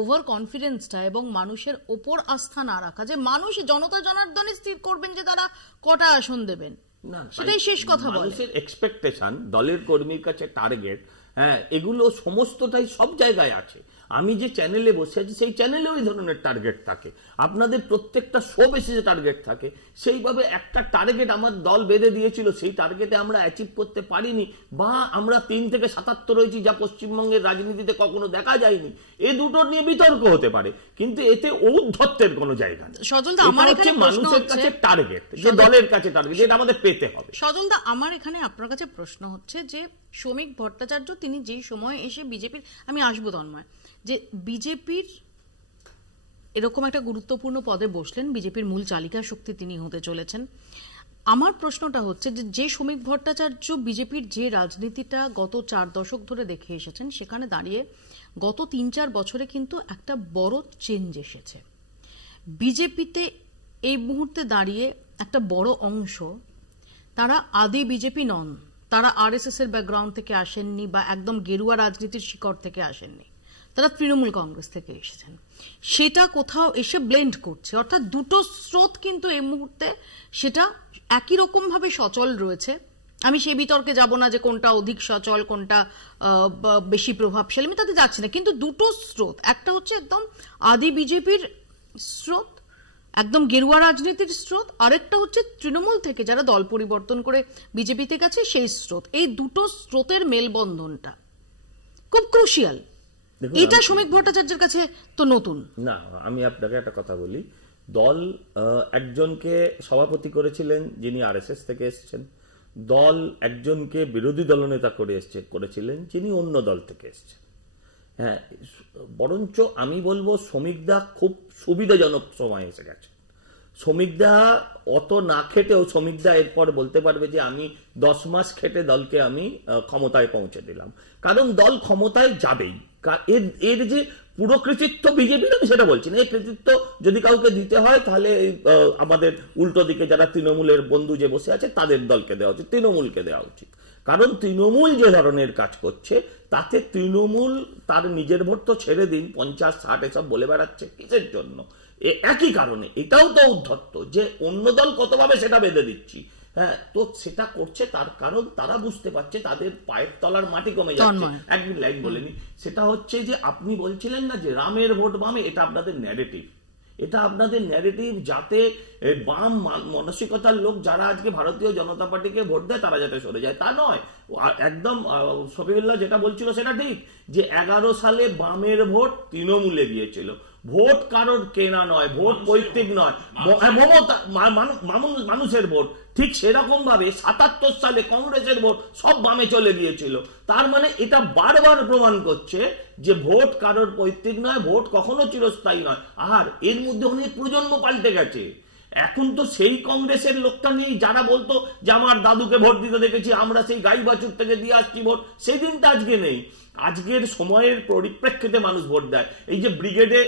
ওভার কনফিডেন্সটা এবং মানুষের ওপর আস্থা না রাখা, যে মানুষ জনতা জনার্দনে স্থির করবেন যে তারা কটা আসন দেবেন, না, সেটাই শেষ কথা বলে। মানুষের এক্সপেকটেশন, দলের কর্মীর কাছে টার্গেট, হ্যাঁ, এগুলো সমস্তটাই সব জায়গায় আছে। আমি যে চ্যানেলে বসে আছি সেই চ্যানেলে ওই ধরনের টার্গেট থাকে, আপনাদের প্রত্যেকটা শো বেসিসে টার্গেট থাকে। সেইভাবে একটা টার্গেট আমার দল বেঁধে দিয়েছিল, সেই টার্গেটে আমরা অ্যাচিভ করতে পারিনি, বা আমরা 3 থেকে 77 রয়েছি, যা পশ্চিমবঙ্গের রাজনীতিতে কখনো দেখা যায়নি। এ দুটো নিয়ে বিতর্ক হতে পারে, কিন্তু এতে ঔদ্ধত্যের কোনো জায়গা নেই। সজলদা, আমার এখানে মানুষের কাছে টার্গেট, যে দলের কাছে টার্গেট, যেটা আমাদের পেতে হবে। সজলদা, আমার এখানে আপনার কাছে প্রশ্ন হচ্ছে যে শ্রমিক ভট্টাচার্য তিনি যেই সময় এসে বিজেপির, আমি আসবো তন্ময়, যে বিজেপির এরকম একটা গুরুত্বপূর্ণ পদে বসলেন, বিজেপির মূল চালিকা শক্তি তিনি হতে চলেছেন। আমার প্রশ্নটা হচ্ছে যে শ্রমিক ভট্টাচার্য বিজেপির যে রাজনীতিটা গত 4 দশক ধরে দেখে এসেছেন, সেখানে দাঁড়িয়ে গত 3-4 বছরে কিন্তু একটা বড় চেঞ্জ এসেছে বিজেপিতে। এই মুহূর্তে দাঁড়িয়ে একটা বড় অংশ তারা আদি বিজেপি নন, তারা আরএসএস এর ব্যাকগ্রাউন্ড থেকে আসেননি বা একদম গেরুয়া রাজনীতির শিকড় থেকে আসেননি, তারা তৃণমূল কংগ্রেস থেকে এসেছেন। সেটা কোথাও এসে ব্লেন্ড করছে, অর্থাৎ দুটো স্রোত কিন্তু এই মুহূর্তে সেটা একই রকম ভাবে সচল রয়েছে। আমি সেই বিতর্কে যাব না যে কোনটা অধিক সচল, কোনটা বেশি প্রভাবশালী, আমি তাতে যাচ্ছি না, কিন্তু দুটো স্রোত, একটা হচ্ছে একদম আদি বিজেপির স্রোত, একদম গেরুয়া রাজনীতির স্রোত, আরেকটা হচ্ছে তৃণমূল থেকে যারা দল পরিবর্তন করে বিজেপিতে গেছে সেই স্রোত। এই দুটো স্রোতের মেলবন্ধনটা খুব ক্রুশিয়াল। এটা শ্রমিক ভট্টাচার্যের কাছে তো নতুন না। আমি আপনাকে একটা কথা বলি, দল একজনকে সভাপতি করেছিলেন যিনি আরএসএস থেকে এসেছেন, দল একজনকে বিরোধী দলনেতা করেছিলেন যিনি অন্য দল থেকে এসেছেন। হ্যাঁ, বরঞ্চ আমি বলবো শ্রমিকদা খুব সুবিধাজনক সময় এসে গেছে। শ্রমিকদা অত না খেটেও শ্রমিকদা এরপর বলতে পারবে যে আমি 10 মাস খেটে দলকে আমি ক্ষমতায় পৌঁছে দিলাম, কারণ দল ক্ষমতায় যাবেই। এর যে পুরো কৃতিত্ব বিজেপির, আমি সেটা বলছি না, এই কৃতিত্ব যদি কাউকে দিতে হয় তাহলে আমাদের উল্টো দিকে যারা তৃণমূলের বন্ধু যে বসে আছে তাদের দলকে দেওয়া উচিত, তৃণমূলকে দেওয়া উচিত। কারণ তৃণমূল যে ধরনের কাজ করছে তাতে তৃণমূল তার নিজের ভোট তো ছেড়ে দিন, 50-60 এসব বলে বেড়াচ্ছে কিসের জন্য? একই কারণে, এটাও তো উদ্ধত্ত যে অন্য দল কতভাবে সেটা বেঁধে দিচ্ছি। হ্যাঁ, তো সেটা করছে তার কারণ তারা বুঝতে পারছে তাদের পায়ের তলার মাটি কমে যাচ্ছে। একদিন লাইন বলেনি, সেটা হচ্ছে যে আপনি বলছিলেন না যে রামের ভোট বামে, এটা আপনাদের ন্যারেটিভ, এটা আপনাদের ন্যারেটিভ, যাতে বাম মানসিকতার লোক যারা আজকে ভারতীয় জনতা পার্টিকে ভোট দেয় তারা যাতে সরে যায়, তা নয়। একদম শফিউল্লাহ যেটা বলছিল সেটা ঠিক, যে 11 সালে বামের ভোট তৃণমূলে গিয়েছিল। ভোট কারোর কেনা নয়, ভোট পৈতৃক নয়, মানুষের ভোট। ঠিক সেরকম ভাবে 77 সালে কংগ্রেসের ভোট সব বামে চলে গিয়েছিল। তার মানে এটা বারবার প্রমাণ করছে যে ভোট কারোর পৈতৃক নয়, ভোট কখনো চিরস্থায়ী নয়। আর এর মধ্যে অনেক প্রজন্ম পাল্টে গেছে। এখন তো সেই কংগ্রেসের লোকটা নেই যারা বলতো যে আমার দাদুকে ভোট দিতে দেখেছি, আমরা সেই গাই বাছুর থেকে দিয়ে আসছি ভোট, সেই দিনটা আজকে নেই। আজকের সময়ের পরিপ্রেক্ষিতে মানুষ ভোট দেয়। এই যে ব্রিগেডে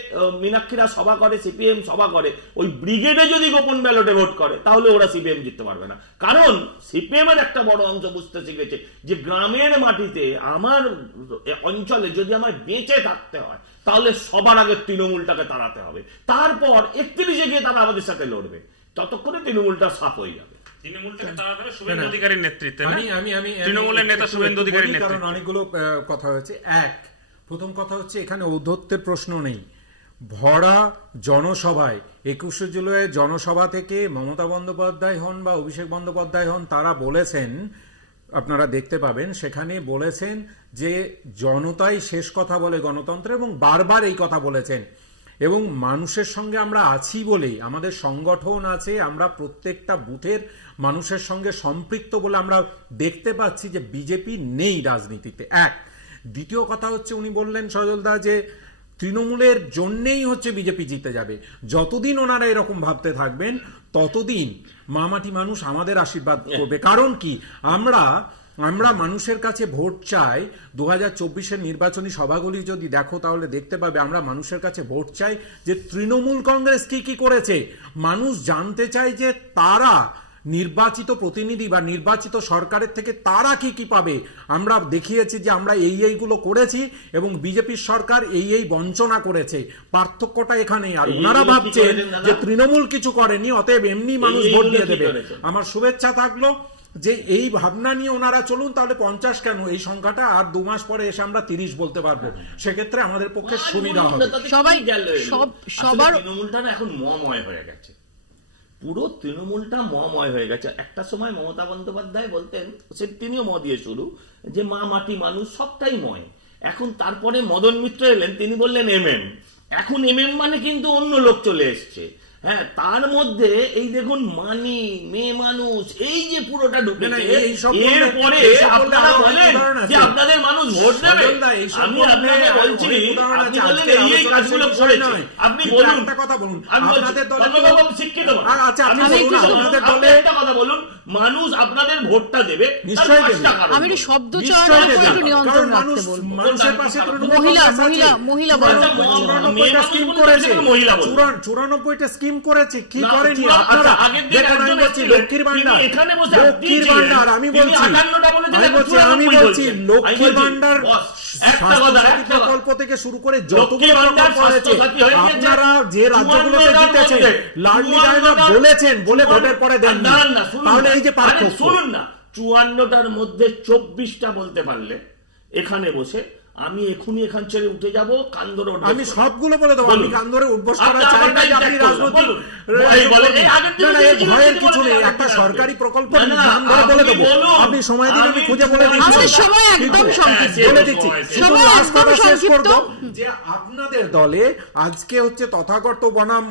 মীনাক্ষীরা সভা করে, সিপিএম সভা করে, ওই ব্রিগেডে যদি গোপন ব্যালটে ভোট করে তাহলে ওরা সিপিএম জিততে পারবে না। কারণ সিপিএম এর একটা বড় অংশ বুঝতে শিখেছে যে গ্রামের মাটিতে আমার অঞ্চলে যদি আমায় বেঁচে থাকতে হয় তাহলে সবার আগে তৃণমূলটাকে তাড়াতে হবে, তারপর 31-এ গিয়ে তারা আমাদের সাথে লড়বে, ততক্ষণে তৃণমূলটা সাফ হয়ে যাবে। অনেকগুলো কথা হয়েছে। প্রথম কথা হচ্ছে এখানে ঔদ্ধত্যের প্রশ্ন নেই। ভরা জনসভায় 21শে জুলাই জনসভা থেকে মমতা বন্দ্যোপাধ্যায় হন বা অভিষেক বন্দ্যোপাধ্যায় হন, তারা বলেছেন, আপনারা দেখতে পাবেন সেখানে বলেছেন যে জনতাই শেষ কথা বলে গণতন্ত্রে, এবং বারবার এই কথা বলেছেন। এবং মানুষের সঙ্গে আমরা আছি বলেই, আমাদের সংগঠন আছে, আমরা প্রত্যেকটা বুথের মানুষের সঙ্গে সম্পৃক্ত বলে আমরা দেখতে পাচ্ছি যে বিজেপি নেই রাজনীতিতে। দ্বিতীয় কথা হচ্ছে, উনি বললেন সজলদা যে তৃণমূলের জন্যেই হচ্ছে বিজেপি জিতে যাবে। যতদিন ওনারা এরকম ভাবতে থাকবেন ততদিন মামাটি মানুষ আমাদের আশীর্বাদ করবে। কারণ কি, আমরা মানুষের কাছে ভোট চাই। 2024-এর নির্বাচনী সভাগুলি যদি দেখো তাহলে দেখতে পাবে আমরা মানুষের কাছে ভোট চাই যে তৃণমূল কংগ্রেস কি কি করেছে। মানুষ জানতে চায় যে তারা নির্বাচিত প্রতিনিধি বা নির্বাচিত সরকারের থেকে তারা কি পাবে। আমরা দেখিয়েছি যে আমরা এইগুলো করেছি এবং বিজেপির সরকার এই বঞ্চনা করেছে, পার্থক্যটা এখানেই। আর ওনারা ভাবছেন যে তৃণমূল কিছু করেনি, অতএব এমনি মানুষ ভোট দিয়ে দেবে। আমার শুভেচ্ছা থাকলো যে এই ভাবনা নিয়ে ওনারা চলুন, তাহলে 50 কেন, এই সংখ্যাটা আর 2 মাস পরে এসে আমরা 30 বলতে পারবো, সেক্ষেত্রে আমাদের পক্ষে সুবিধা হবে। সবার তৃণমূলটা এখন মময় হয়ে গেছে, পুরো তৃণমূলটা মময় হয়ে গেছে। একটা সময় মমতা বন্দ্যোপাধ্যায় বলতেন, তিনিও ম দিয়ে শুরু, যে মা মাটি মানুষ সবটাই ময়। এখন তারপরে মদন মিত্র এলেন, তিনি বললেন এমএম। এখন এমএম মানে কিন্তু অন্য লোক চলে এসছে। হ্যাঁ, তার মধ্যে এই দেখুন মানি, মেয়ে মানুষ, এই যে পুরোটা ঢুকে, এরপরে আপনারা বলেন যে আপনাদের মানুষ ভোট দেবে। আমি আপনাকে বলছি, আপনি বললেন এই কাজগুলো করেছে, আপনি বলুন একটা কথা বলুন, আপনাদের দলে শিক্ষিত, আচ্ছা একটা কথা বলুন, মানুষ আপনাদের ভোটটা দেবে, নিশ্চয়ই দেবে। আমি একটু শব্দ চয়ন একটু নিয়ন্ত্রণ রাখতে বলবো। মানুষের পাশে মহিলা স্কিম করেছে, 94টা স্কিম করেছে, কি করেনি আপনারা? লক্ষ্মীর ভান্ডার, লক্ষ্মীর ভান্ডার, আমি বলছি লক্ষ্মীর ভান্ডার প্রকল্প থেকে শুরু করে যতগুলো প্রকল্প হয়েছে, আপনারা যে রাজ্যগুলোতে জিতেছেন লাডলি গায়না বলেছেন বলে ভোটের পরে দেন না, তাহলে এই যে পার্থক্য। শুনুন না, 54টার মধ্যে 24টা বলতে পারলে এখানে বসে আমি এখনই এখান ছেড়ে উঠে যাব, কান্দরে উঠবো। আমি সবগুলো বলে দেবো, আমি কান্দরে উঠবস করা চাই না। আপনি রাজনৈতিক ভয়ের কিছু নেই, একটা সরকারি প্রকল্প নাম ধরে বলে দেবো, আপনি সময় দিন, আমি খুঁজে বলে দিচ্ছি, বলে দিচ্ছি। শুধু লাস্ট কথা শেষ করবো যে আপনাদের দলে আজকে হচ্ছে তথাগত বনাম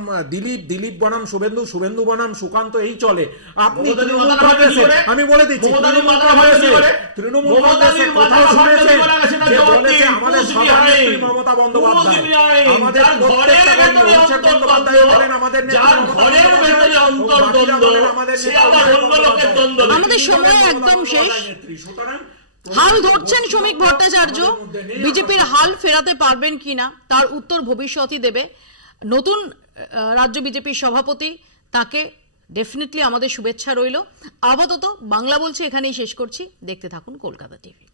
দিলীপ বনাম শুভেন্দু বনাম সুকান্ত, এই চলে। আপনি তৃণমূল কংগ্রেসে, আমি বলে দিচ্ছি, তৃণমূল কংগ্রেসে কোথাও শুনেছেন যে বলেছে আমাদের সভানেত্রী মমতা বন্দ্যোপাধ্যায়, আমাদের প্রত্যেকটা অভিষেক বন্দ্যোপাধ্যায় বলেন, আমাদের আমাদের সময় একদম শেষ। হাল ধরছেন শ্রমিক ভট্টাচার্য, বিজেপির হাল ফেরাতে পারবেন কিনা তার উত্তর ভবিষ্যৎই দেবে। নতুন রাজ্য বিজেপির সভাপতি, তাকে ডেফিনেটলি আমাদের শুভেচ্ছা রইল। আপাতত বাংলা বলছে এখানেই শেষ করছি। দেখতে থাকুন কলকাতা টিভি।